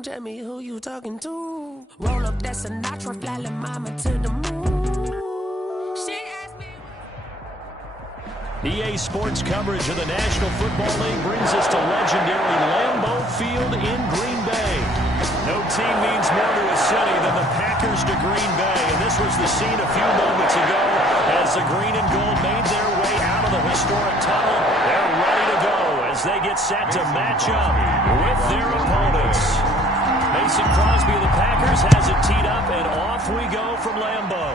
Tell me who you talking to. Roll up that Sinatra, fly la mama to the moon. She asked me. EA Sports coverage of the National Football League brings us to legendary Lambeau Field in Green Bay. No team means more to a city than the Packers to Green Bay, and this was the scene a few moments ago as the green and gold made their way out of the historic tunnel. They're ready to go as they get set to match up with their opponents. Mason Crosby of the Packers has it teed up, and off we go from Lambeau.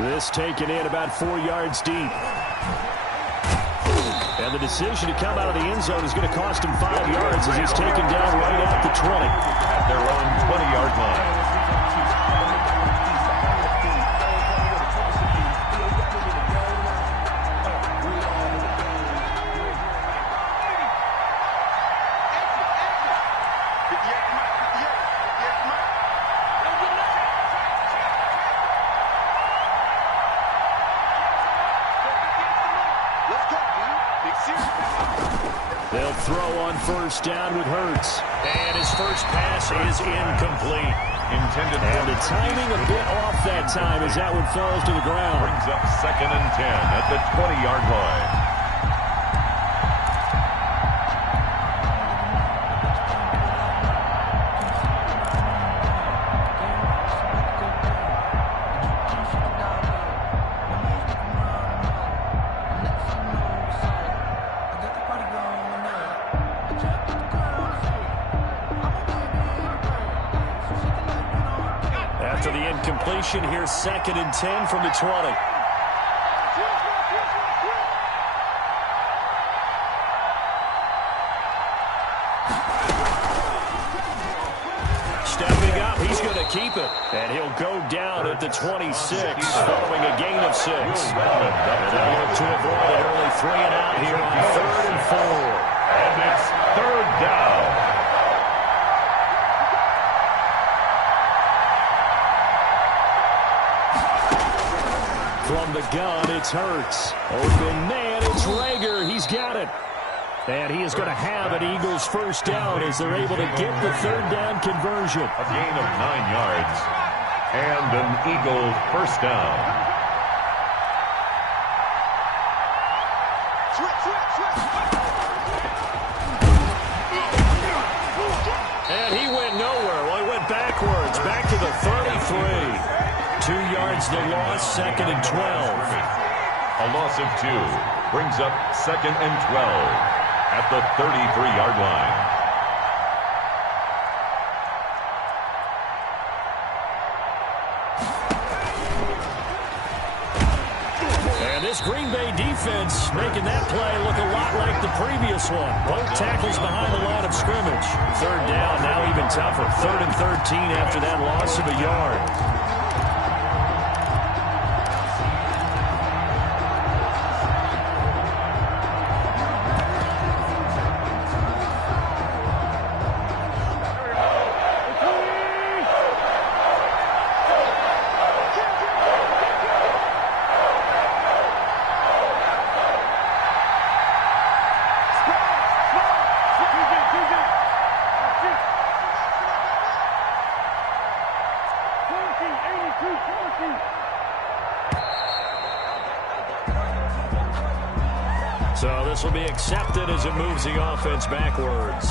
This taken in about 4 yards deep. And the decision to come out of the end zone is going to cost him 5 yards as he's taken down right at the 20. At their own 20-yard line. They'll throw on first down with Hurts. And his first pass is incomplete. Intended and the timing a bit off that time as that one falls to the ground. Brings up 2nd and 10 at the 20-yard line. After the incompletion, here's 2nd and 10 from the 20. Stepping up, he's going to keep it. And he'll go down at the 26 following a gain of 6. And they'll look to avoid an early 3 and out here on 3rd and 4. And it's 3rd down. From the gun, it's Hurts. Open man, it's Rager. He's got it. And he is going to have an Eagles first down as they're able to get the 3rd down conversion. A gain of 9 yards. And an Eagles first down. And he went nowhere. Well, he went backwards, back to the 33. 2 yards the loss, 2nd and 12. A loss of 2 brings up 2nd and 12 at the 33-yard line. And this Green Bay defense making that play look a lot like the previous one. Both tackles behind the line of scrimmage. 3rd down, now even tougher. 3rd and 13 after that loss of a yard. So this will be accepted as it moves the offense backwards.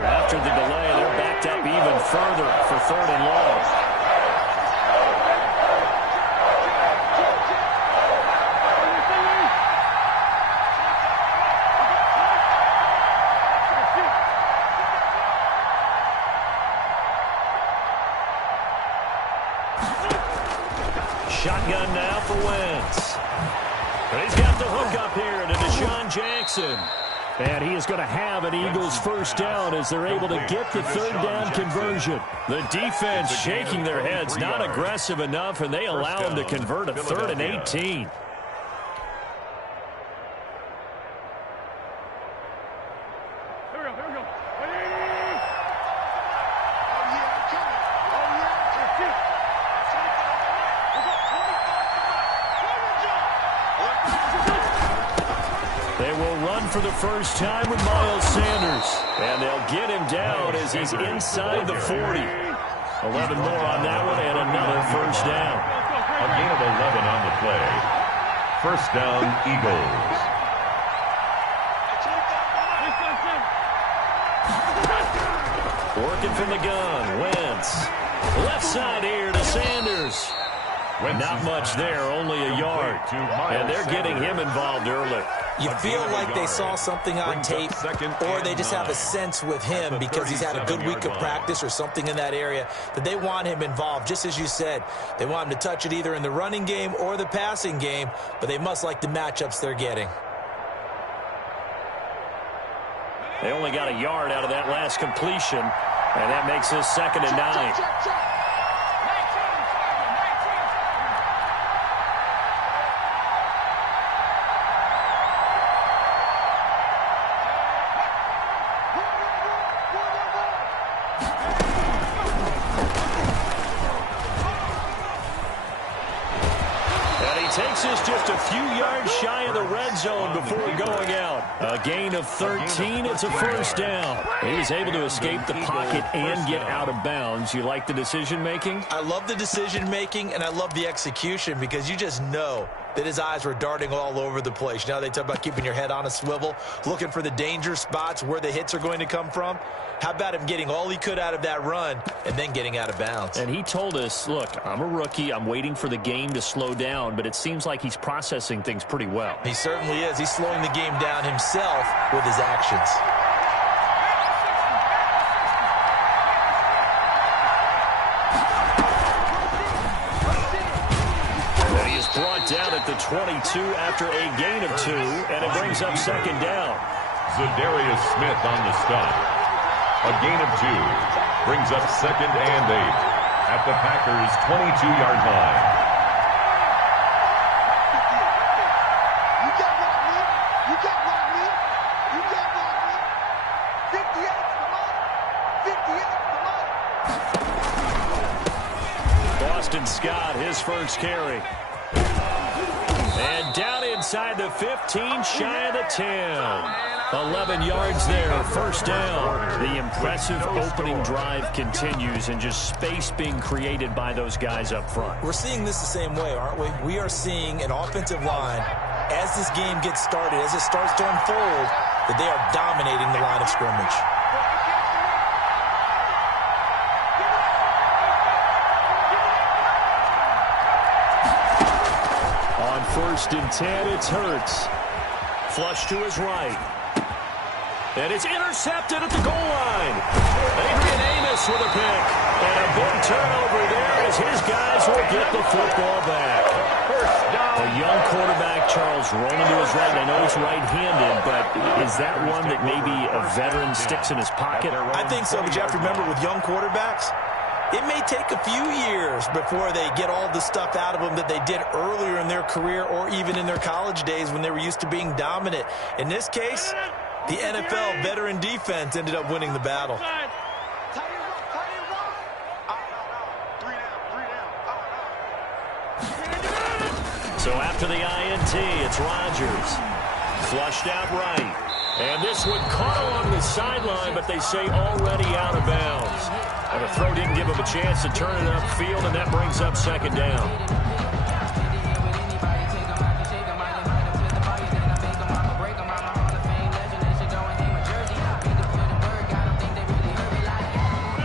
After the delay, they're backed up even further for 3rd and long. Shotgun now for Wentz. And he's got the hook up here to Deshaun Jackson. And he is going to have an Eagles first down as they're able to get the third down conversion. The defense shaking their heads, not aggressive enough, and they allow him to convert a 3rd and 18. For the first time with Miles Sanders. And they'll get him down as he's inside the 40. 11 more on that one and another first down. A gain of 11 on the play. First down, Eagles. Working from the gun, Wentz. Left side here to Sanders. Not much there, only a yard. And they're getting him involved early. You feel like they saw something on tape, or they just have a sense with him because he's had a good week of practice or something in that area that they want him involved. Just as you said, they want him to touch it either in the running game or the passing game, but they must like the matchups they're getting. They only got a yard out of that last completion, and that makes this 2nd and 9. Just a few yards shy of the red zone before going out. A gain of 13. It's a first down. He was able to escape the pocket and get out of bounds. You like the decision-making? I love the decision-making, and I love the execution because you just know that his eyes were darting all over the place. Now they talk about keeping your head on a swivel, looking for the danger spots where the hits are going to come from. How about him getting all he could out of that run and then getting out of bounds? And he told us, look, I'm a rookie. I'm waiting for the game to slow down, but it seems like he's processing things pretty well. He certainly is. He's slowing the game down himself with his actions. And he is brought down at the 22 after a gain of 2, and it brings up 2nd down. Zadarius Smith on the stop. A gain of 2 brings up 2nd and 8 at the Packers' 22-yard line. You got what, man? You got what, man? You got what, man? 58, come on. 58, come on. Boston Scott, his first carry. And down inside the 15, shy of the 10. 11 yards there, first down. The impressive opening drive continues and just space being created by those guys up front. We're seeing this the same way, aren't we? We are seeing an offensive line, as this game gets started, as it starts to unfold, that they are dominating the line of scrimmage. On 1st and 10, it's Hurts. Flush to his right. And it's intercepted at the goal line. Adrian Amos with a pick. And a big turnover there as his guys will get the football back. A young quarterback, Charles, rolling to his right. I know he's right-handed, but is that one that maybe a veteran sticks in his pocket? I think so, but you have to remember with young quarterbacks, it may take a few years before they get all the stuff out of them that they did earlier in their career or even in their college days when they were used to being dominant. In this case, the NFL veteran defense ended up winning the battle. So after the INT, it's Rodgers. Flushed out right. And this one caught along the sideline, but they say already out of bounds. And the throw didn't give him a chance to turn it upfield, and that brings up 2nd down.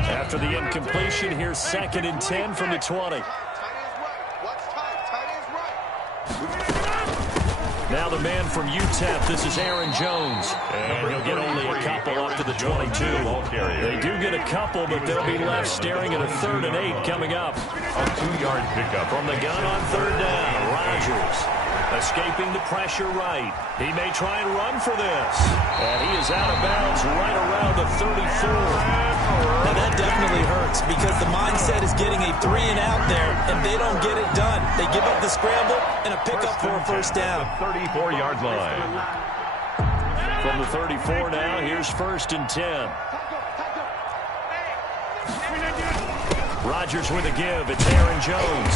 After the incompletion, here's 2nd and 10 from the 20. Now the man from UTEP, this is Aaron Jones. And he'll get only a couple up to the 22. They do get a couple, but they'll be left staring at a 3rd and 8 coming up. A 2-yard pickup. From the gun on 3rd down, Rodgers escaping the pressure right. He may try and run for this. And he is out of bounds right around the 34. Now that definitely hurts because the mindset is getting a 3 and out there, and they don't get it done. They give up the scramble and a pickup for a first down. 34-yard line. From the 34 now, here's 1st and 10. Rodgers with a give. It's Aaron Jones.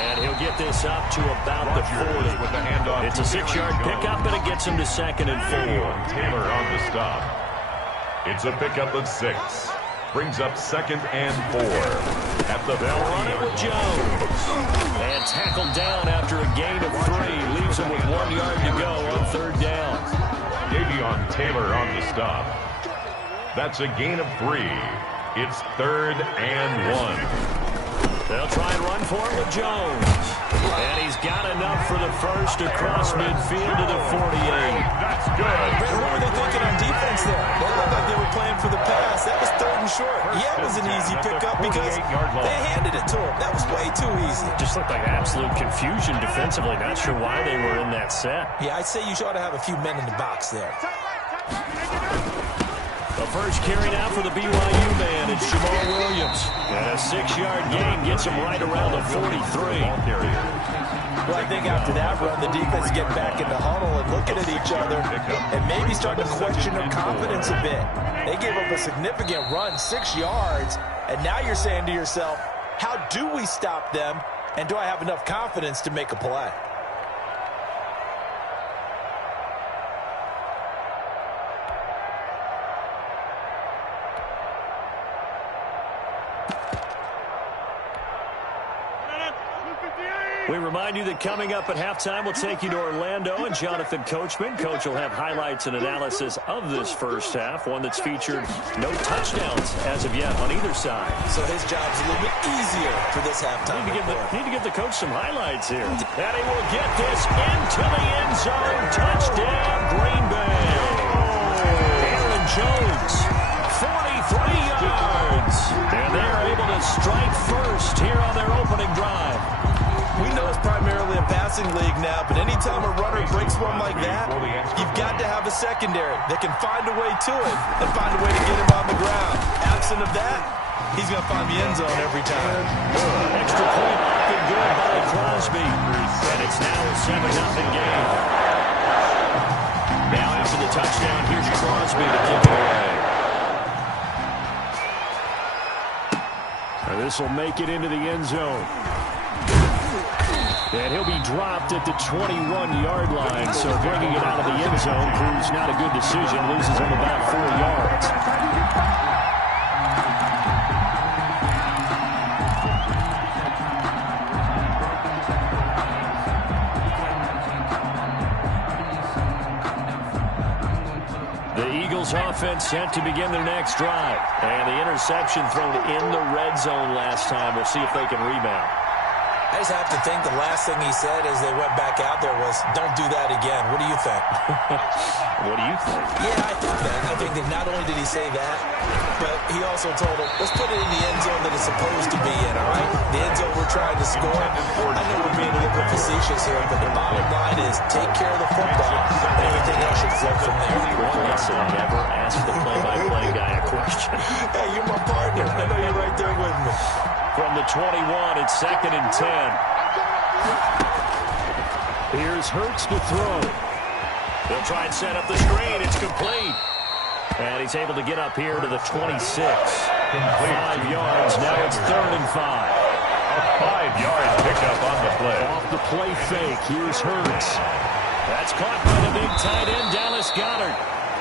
And he'll get this up to about the 40. With the handoff. It's a 6-yard pickup, and it gets him to 2nd and 4. Taylor on the stop. It's a pickup of 6. Brings up 2nd and 4. At the They'll run it with Jones. And tackled down after a gain of 3. Leaves him with 1 yard to go on 3rd down. Davion Taylor on the stop. That's a gain of 3. It's 3rd and 1. They'll try and run for it with Jones. And he's got enough for the first across midfield to the 48. That's good. Brett, what were they thinking on defense there? They looked like they were playing for the pass. That was 3rd and short. Yeah, it was an easy pickup because they handed it to him. That was way too easy. Just looked like absolute confusion defensively. Not sure why they were in that set. Yeah, I'd say you ought to have a few men in the box there. The first carry now for the BYU man. It's Jamal Williams. And a 6-yard gain gets him right around the 43. Well, I think after that run, the defense get back in the huddle and looking at each other and maybe starting to question their confidence a bit. They gave up a significant run, 6 yards, and now you're saying to yourself, how do we stop them, and do I have enough confidence to make a play? We remind you that coming up at halftime, we'll take you to Orlando and Jonathan Coachman. Coach will have highlights and analysis of this first half, one that's featured no touchdowns as of yet on either side. So his job's a little bit easier for this halftime. Need to give the coach some highlights here. And he will get this into the end zone. Touchdown, Green Bay. Aaron Jones, 43 yards. And they are able to strike first here on their opening drive. We know it's primarily a passing league now, but anytime a runner breaks one like that, you've got to have a secondary that can find a way to it and find a way to get him on the ground. Absent of that, he's going to find the end zone every time. Extra point up and good by Crosby. And it's now a 7-0 game. Now after the touchdown, here's Crosby to kick it away. And this will make it into the end zone. And he'll be dropped at the 21-yard line, so bringing it out of the end zone proves not a good decision. Loses him about 4 yards. The Eagles offense set to begin their next drive. And the interception thrown in the red zone last time. We'll see if they can rebound. I just have to think the last thing he said as they went back out there was, don't do that again. What do you think? What do you think? Yeah, I think that. I think that not only did he say that, but he also told him, let's put it in the end zone that it's supposed to be in, all right? The end zone we're trying to score. I know we're being a little bit facetious here, but the bottom line is take care of the football, and everything else should flow from there. One lesson, never ask the play-by-play guy a question. Hey, you're my partner. I know you're right there with me. From the 21, it's 2nd and 10. Here's Hurts to throw. They'll try and set up the screen. It's complete. And he's able to get up here to the 26. 5 yards. Now it's 3rd and 5. A 5-yard pickup on the play. Off the play fake. Here's Hurts. That's caught by the big tight end, Dallas Goedert.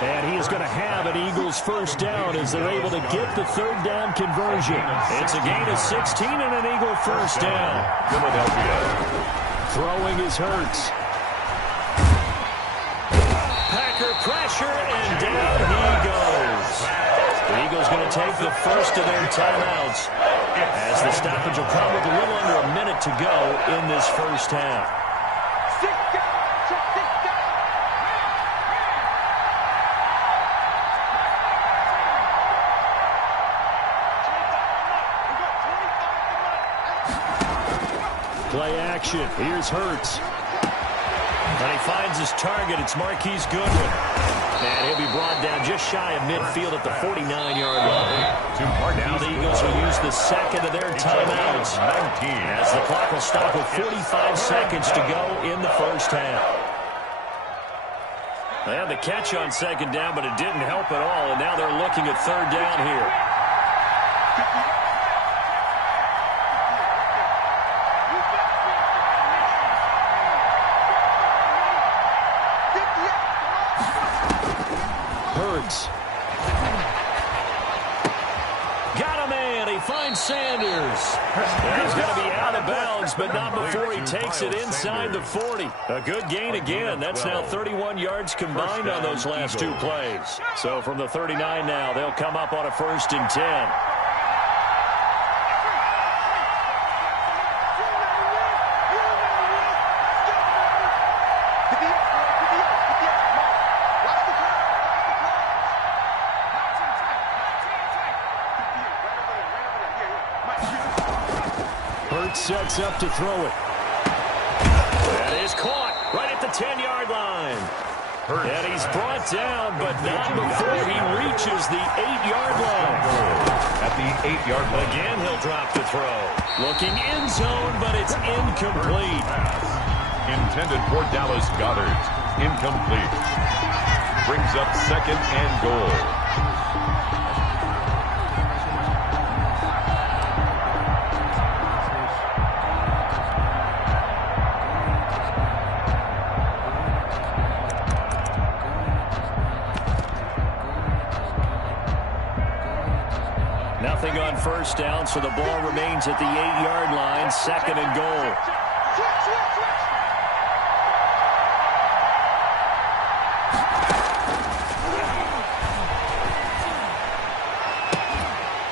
And he is going to have an Eagles first down as they're able to get the 3rd down conversion. It's a gain of 16 and an Eagle first down. Philadelphia. Throwing is Hurts. Packer pressure, and down he goes. The Eagles going to take the first of their timeouts as the stoppage will come with a little under a minute to go in this first half. 6 down, check 6 down. Play action. Here's Hurts. And he finds his target. It's Marquise Goodwin. And he'll be brought down just shy of midfield at the 49-yard line. Now the Eagles will use the second of their timeouts as the clock will stop with 45 seconds to go in the first half. They had the catch on second down, but it didn't help at all. And now they're looking at third down here. Hurts. Got a man. He finds Sanders. And he's going to be out of bounds, but not before he takes it inside the 40. A good gain again. That's now 31 yards combined on those last two plays. So from the 39 now, they'll come up on a 1st and 10. Sets up to throw it. That is caught right at the 10-yard line. And he's brought down, but not before he reaches the 8-yard line. At the 8-yard line. Again, he'll drop the throw. Looking end zone, but it's incomplete. Intended for Dallas Goedert. Incomplete. Brings up 2nd and goal. Nothing on first down, so the ball remains at the 8-yard line, 2nd and goal.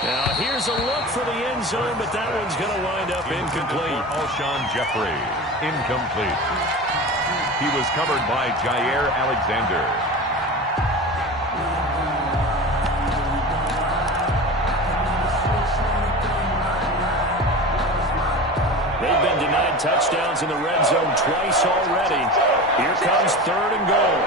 Now here's a look for the end zone, but that one's going to wind up incomplete. Alshon Jeffrey, incomplete. He was covered by Jair Alexander. They've been denied touchdowns in the red zone twice already. Here comes 3rd and goal.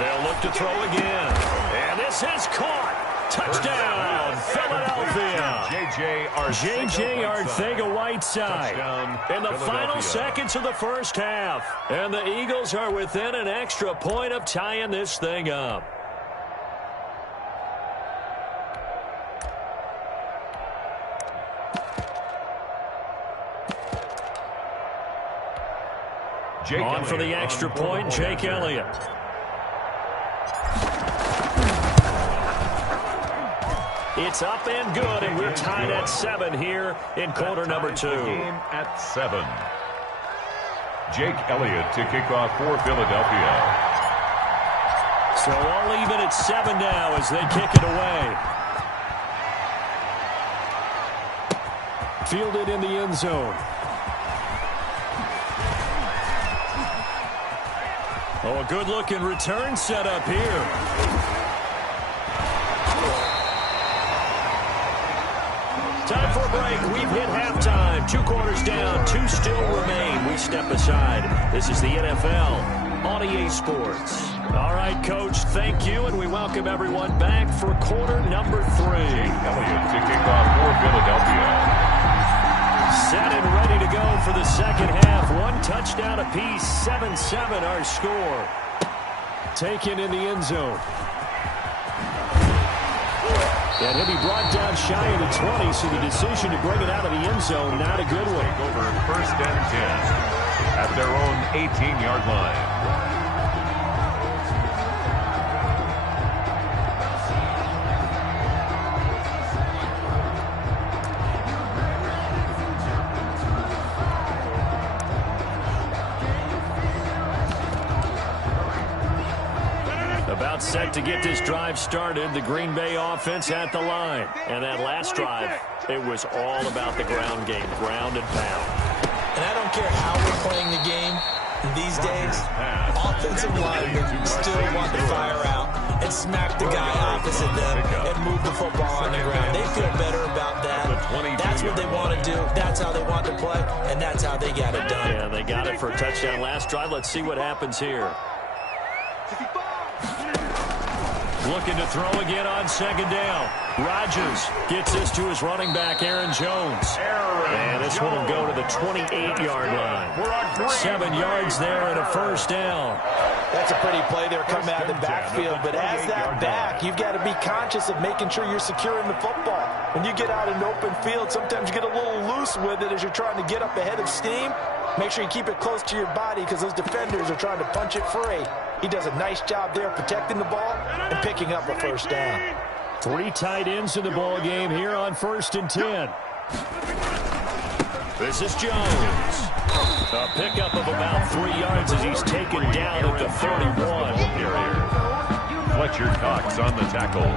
They'll look to throw again. And this is caught. Touchdown, Philadelphia. J.J. Arcega-Whiteside in the final seconds of the first half. And the Eagles are within an extra point of tying this thing up. On for the extra point, Jake Elliott. It's up and good, and we're tied at 7 here in quarter number 2. Game at 7. Jake Elliott to kick off for Philadelphia. So all even at 7 now as they kick it away. Fielded in the end zone. Oh, a good-looking return set up here. Time for a break. We've hit halftime. 2 quarters down. 2 still remain. We step aside. This is the NFL on EA Sports. All right, Coach, thank you, and we welcome everyone back for quarter number 3. Jake Elliott to kick off for Philadelphia. Set and ready to go for the second half. 1 touchdown apiece. 7-7 our score. Taken in the end zone. And he'll be brought down shy of the 20, so the decision to bring it out of the end zone, not a good one. Over 1st and 10 at their own 18-yard line. About set to get this drive started, the Green Bay offense at the line. And that last drive, it was all about the ground game, ground and pound. And I don't care how we're playing the game, These days, offensive linemen still want to fire out and smack the guy opposite them and move the football on the ground. They feel better about that. That's what they want to do. That's how they want to play, and that's how they got it done. Yeah, they got it for a touchdown last drive. Let's see what happens here. Looking to throw again on second down. Rodgers gets this to his running back, Aaron Jones. And this one will go to the 28-yard line. 7 yards there and a first down. That's a pretty play there coming out of the backfield. But as that back, you've got to be conscious of making sure you're securing the football. When you get out in open field, sometimes you get a little loose with it as you're trying to get up ahead of steam. Make sure you keep it close to your body because those defenders are trying to punch it free. He does a nice job there protecting the ball and picking up a first down. 3 tight ends in the ball game here on 1st and 10. This is Jones. A pickup of about 3 yards as he's taken down at the 31. Fletcher Cox on the tackle.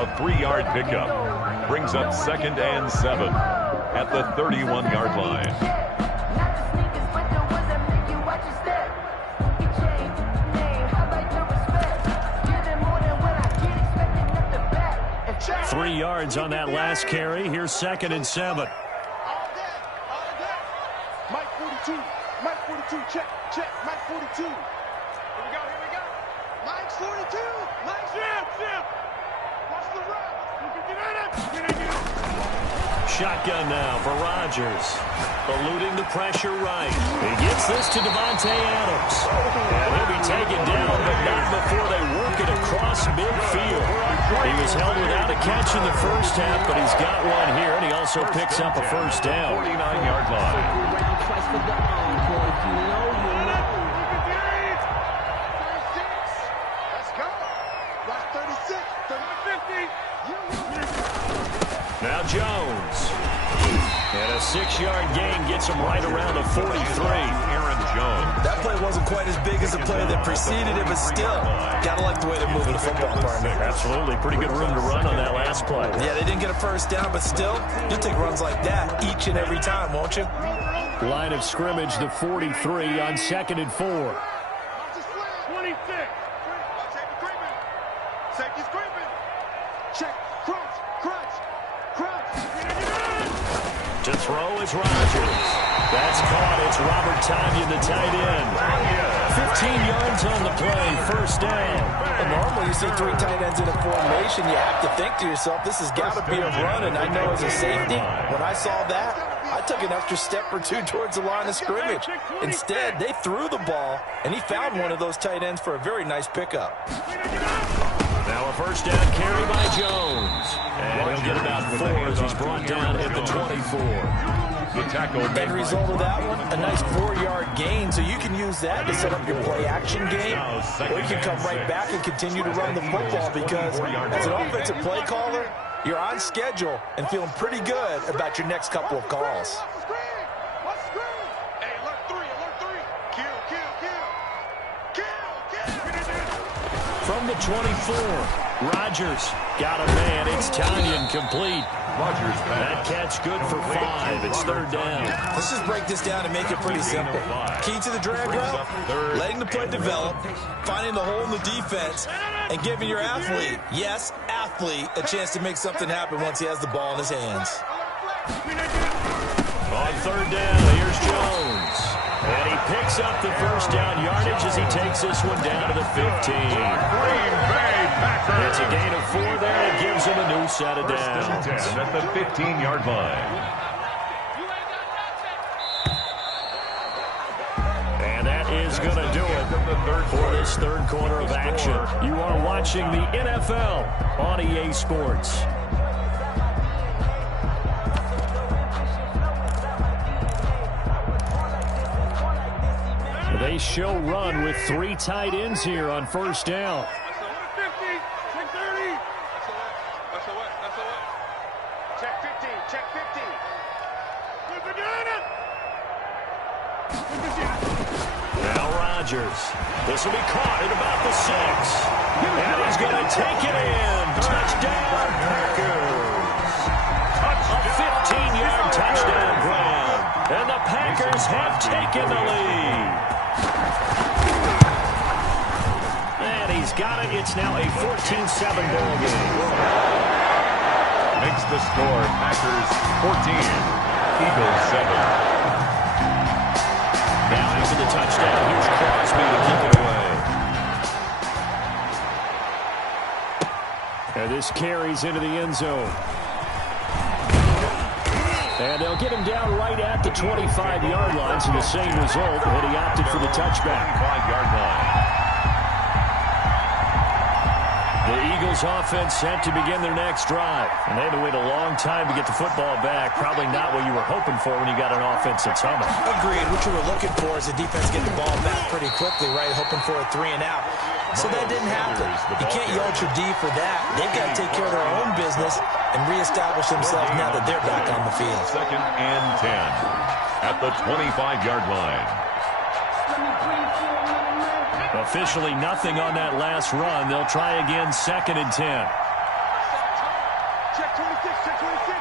A 3-yard pickup brings up 2nd and 7 at the 31-yard line. 3 yards on that last carry. Here's 2nd and 7. All day. Mike 42. Mike 42. Check. Mike 42. Here we go. Mike's 42. Mike's zip. Watch the run. You can get at it. Shotgun now for Rodgers. Eluding the pressure right. He gets this to Devontae Adams. And he'll be taken down, but not before they work it across midfield. He was held without a catch in the first half, but he's got one here, and he also picks up a first down. 49-yard line. 36. Now Jones. And a 6-yard gain gets him right around the 43. Aaron Jones. That play wasn't quite as big as the play that preceded it, but still, gotta like the way they're moving the football, partner. Absolutely. Pretty good room to run on that last play. Yeah, they didn't get a first down, but still, you'll take runs like that each and every time, won't you? Line of scrimmage, the 43 on 2nd and 4. 26. Safety's creeping. Check. Crunch. To throw is Rodgers. That's caught. It's Robert Tonyan, the tight end. 15 yards on the play. First down. Well, normally you see 3 tight ends in a formation, you have to think to yourself, this has got to be a run. And I know as a safety, when I saw that, I took an extra step or 2 towards the line of scrimmage. Instead, they threw the ball, and he found one of those tight ends for a very nice pickup. Now a first down carry by Jones. And he'll get about 4 as he's brought down at the 24. The tackle. End result of that one, a nice 4-yard gain, so you can use that to set up your play-action game, or you can come right back and continue to run the football because as an offensive play caller, you're on schedule and feeling pretty good about your next couple of calls. Watch the screen. Hey, alert 3. Kill. From the 24, Rodgers got a man. It's Tonyan complete. Rodgers That catch good for 5. It's 3rd down. Let's just break this down and make it pretty simple. Key to the drag route, letting the play develop, finding the hole in the defense, and giving your athlete, yes, athlete, a chance to make something happen once he has the ball in his hands. On 3rd down, here's Jones. And he picks up the first down yardage as he takes this one down to the 15. It's a gain of 4 there. It gives him a new set of downs. at the 15-yard line. And that is going to do it for this 3rd quarter of action. You are watching the NFL on EA Sports. They show run with 3 tight ends here on first down. Now Rodgers. This will be caught at about the 6. And he's going to take it in. Touchdown, Packers. A 15-yard touchdown grab. And the Packers have taken the lead. got it. It's now a 14-7 ball game. Makes the score Packers 14, Eagles 7. Now after the touchdown, here's Crosby to keep it away. And this carries into the end zone. And they'll get him down right at the 25-yard line, so the same result, but he opted for the touchback. 5-yard line. The Eagles offense set to begin their next drive. And they had to wait a long time to get the football back. Probably not what you were hoping for when you got an offense that's humming. Agreed. What you were looking for is the defense get the ball back pretty quickly, right? Hoping for a 3 and out. So that didn't happen. You can't yell at your D for that. They've got to take care of their own business and reestablish themselves now that they're back on the field. 2nd and 10 at the 25-yard line. Officially nothing on that last run. They'll try again, 2nd and 10. Check 26, check 26.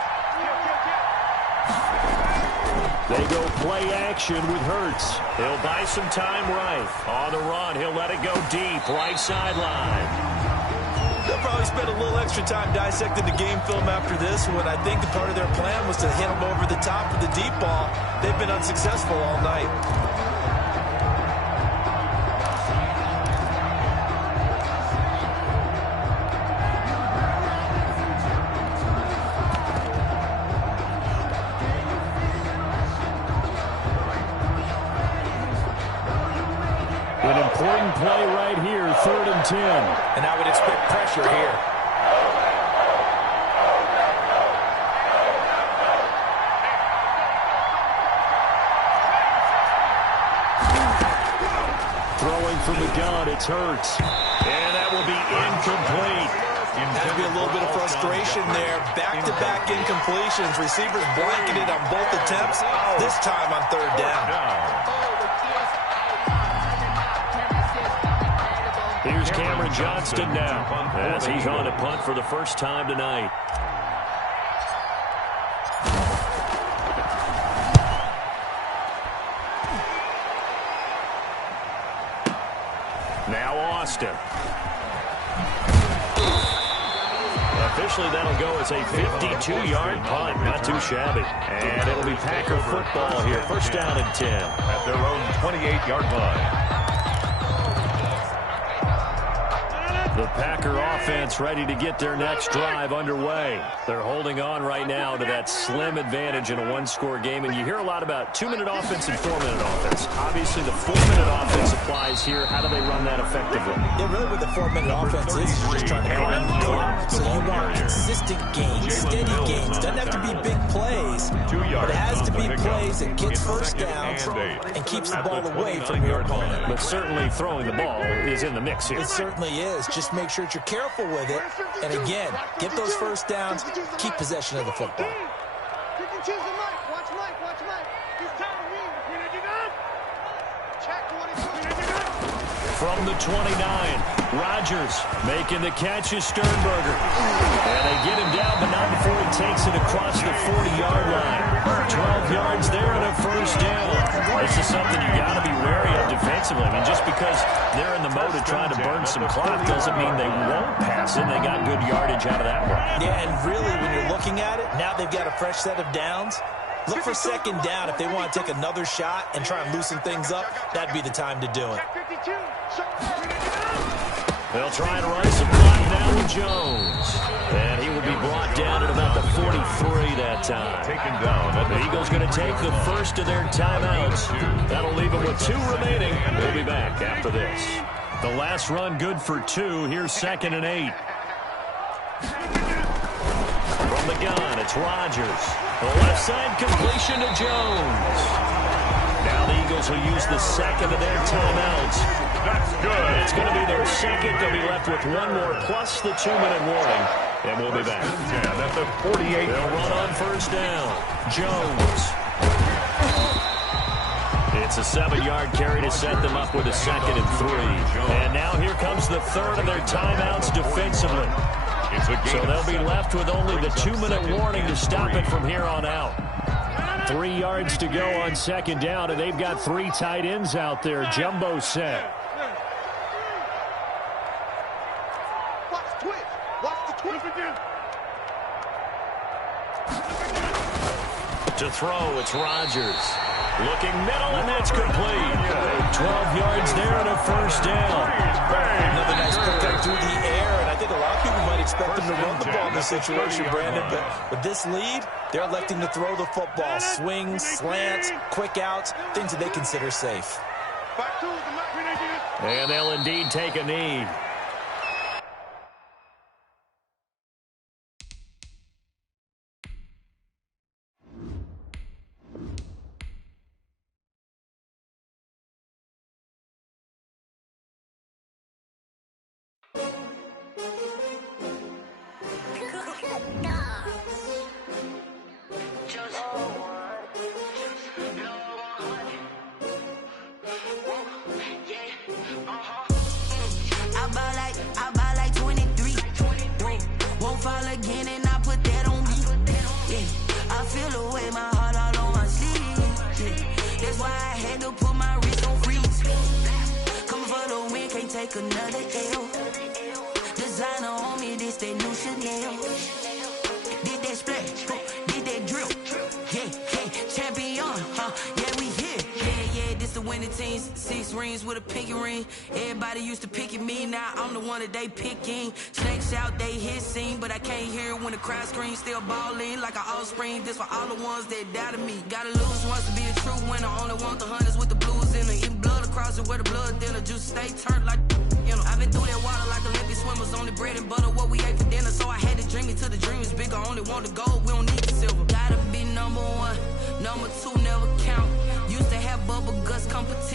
They go play action with Hurts. He'll buy some time right. On the run, he'll let it go deep, right sideline. They'll probably spend a little extra time dissecting the game film after this when I think the part of their plan was to hit them over the top with the deep ball. They've been unsuccessful all night. An important play right here, 3rd and 10. And I would expect pressure here. Throwing from the gun, it's Hurts. And that will be incomplete. Had to be a little bit of frustration there. Back-to-back incompletions. Receivers blanketed on both attempts. This time on 3rd down. Here's Cameron Johnston now as he's on to punt for the first time tonight. Now Austin. Officially, that'll go as a 52-yard punt. Not too shabby. And it'll be Packer football here. First down and 10. At their own 28-yard line. The Packer offense ready to get their next drive underway. They're holding on right now to that slim advantage in a one-score game. And you hear a lot about 2-minute offense and 4-minute offense. Obviously, the 4-minute offense applies here. How do they run that effectively? Yeah, really what the 4-minute offense is just trying to grind the clock. So you want consistent gains, steady gains. Doesn't have to be big plays, but it has to be plays that gets first downs and keeps the ball away from your opponent. But certainly throwing the ball is in the mix here. It certainly is. Just make sure that you're careful with it. And again, get those first downs, keep possession of the football. You can choose the mic. Watch Mike. Watch Mike. He's telling me. Check 22. From the 29, Rodgers making the catch is Sternberger. And they get him down, but not before he takes it across the 40-yard line. 12 yards there and a first down. This is something you got to be wary of defensively. I mean, just because they're in the mode of trying to burn some clock doesn't mean they won't pass it. They got good yardage out of that one. Yeah, and really, when you're looking at it, now they've got a fresh set of downs. Look for 2nd down. If they want to take another shot and try and loosen things up, that'd be the time to do it. They'll try and run some clock now with Jones. And he will be brought down at about the 43 that time. Taken down. The Eagles going to take the first of their timeouts. That'll leave them with 2 remaining. We'll be back after this. The last run good for 2. Here's 2nd and 8. From the gun, it's Rodgers. The left side completion to Jones. Now the Eagles will use the second of their timeouts. That's good. It's going to be their second. They'll be left with 1 more plus the 2-minute warning. And we'll be back. Yeah, that's a 48. They'll run on first down. Jones. It's a 7-yard carry to set them up with a 2nd and 3. And now here comes the third of their timeouts defensively. So they'll be left with only the 2-minute warning to stop it from here on out. 3 yards to go on 2nd down, and they've got 3 tight ends out there. Jumbo set. To throw, it's Rodgers. Looking middle, and that's complete. 12 yards there and a first down. Another nice pickup through the air, and I think a lot of people might expect them to run the ball in this situation, Brandon. But with this lead, they're electing to throw the football. Swings, slants, quick outs, things that they consider safe. And they'll indeed take a knee. Another L. Designer on me, this that new Chanel. Did that splash, did that drill. Yeah, champion, yeah, we here. Yeah, this the winning teams. 6 rings with a pinky ring. Everybody used to pick at me, now I'm the one that they picking. Snakes out, they hit scene, but I can't hear it when the crowd screams. Still balling like an offspring. This for all the ones that doubted me. Gotta lose once to be a true winner. Only want the hunters with the blues in it. Eating blood across it where the blood dinner. Juice stay turned like, you know. I've been through that water like Olympic swimmers. Only bread and butter, what we ate for dinner. So I had to dream it till the dream is bigger. Only want the gold, we don't need the silver. Gotta be number 1, number 2 never count. Used to have bubble guts competition.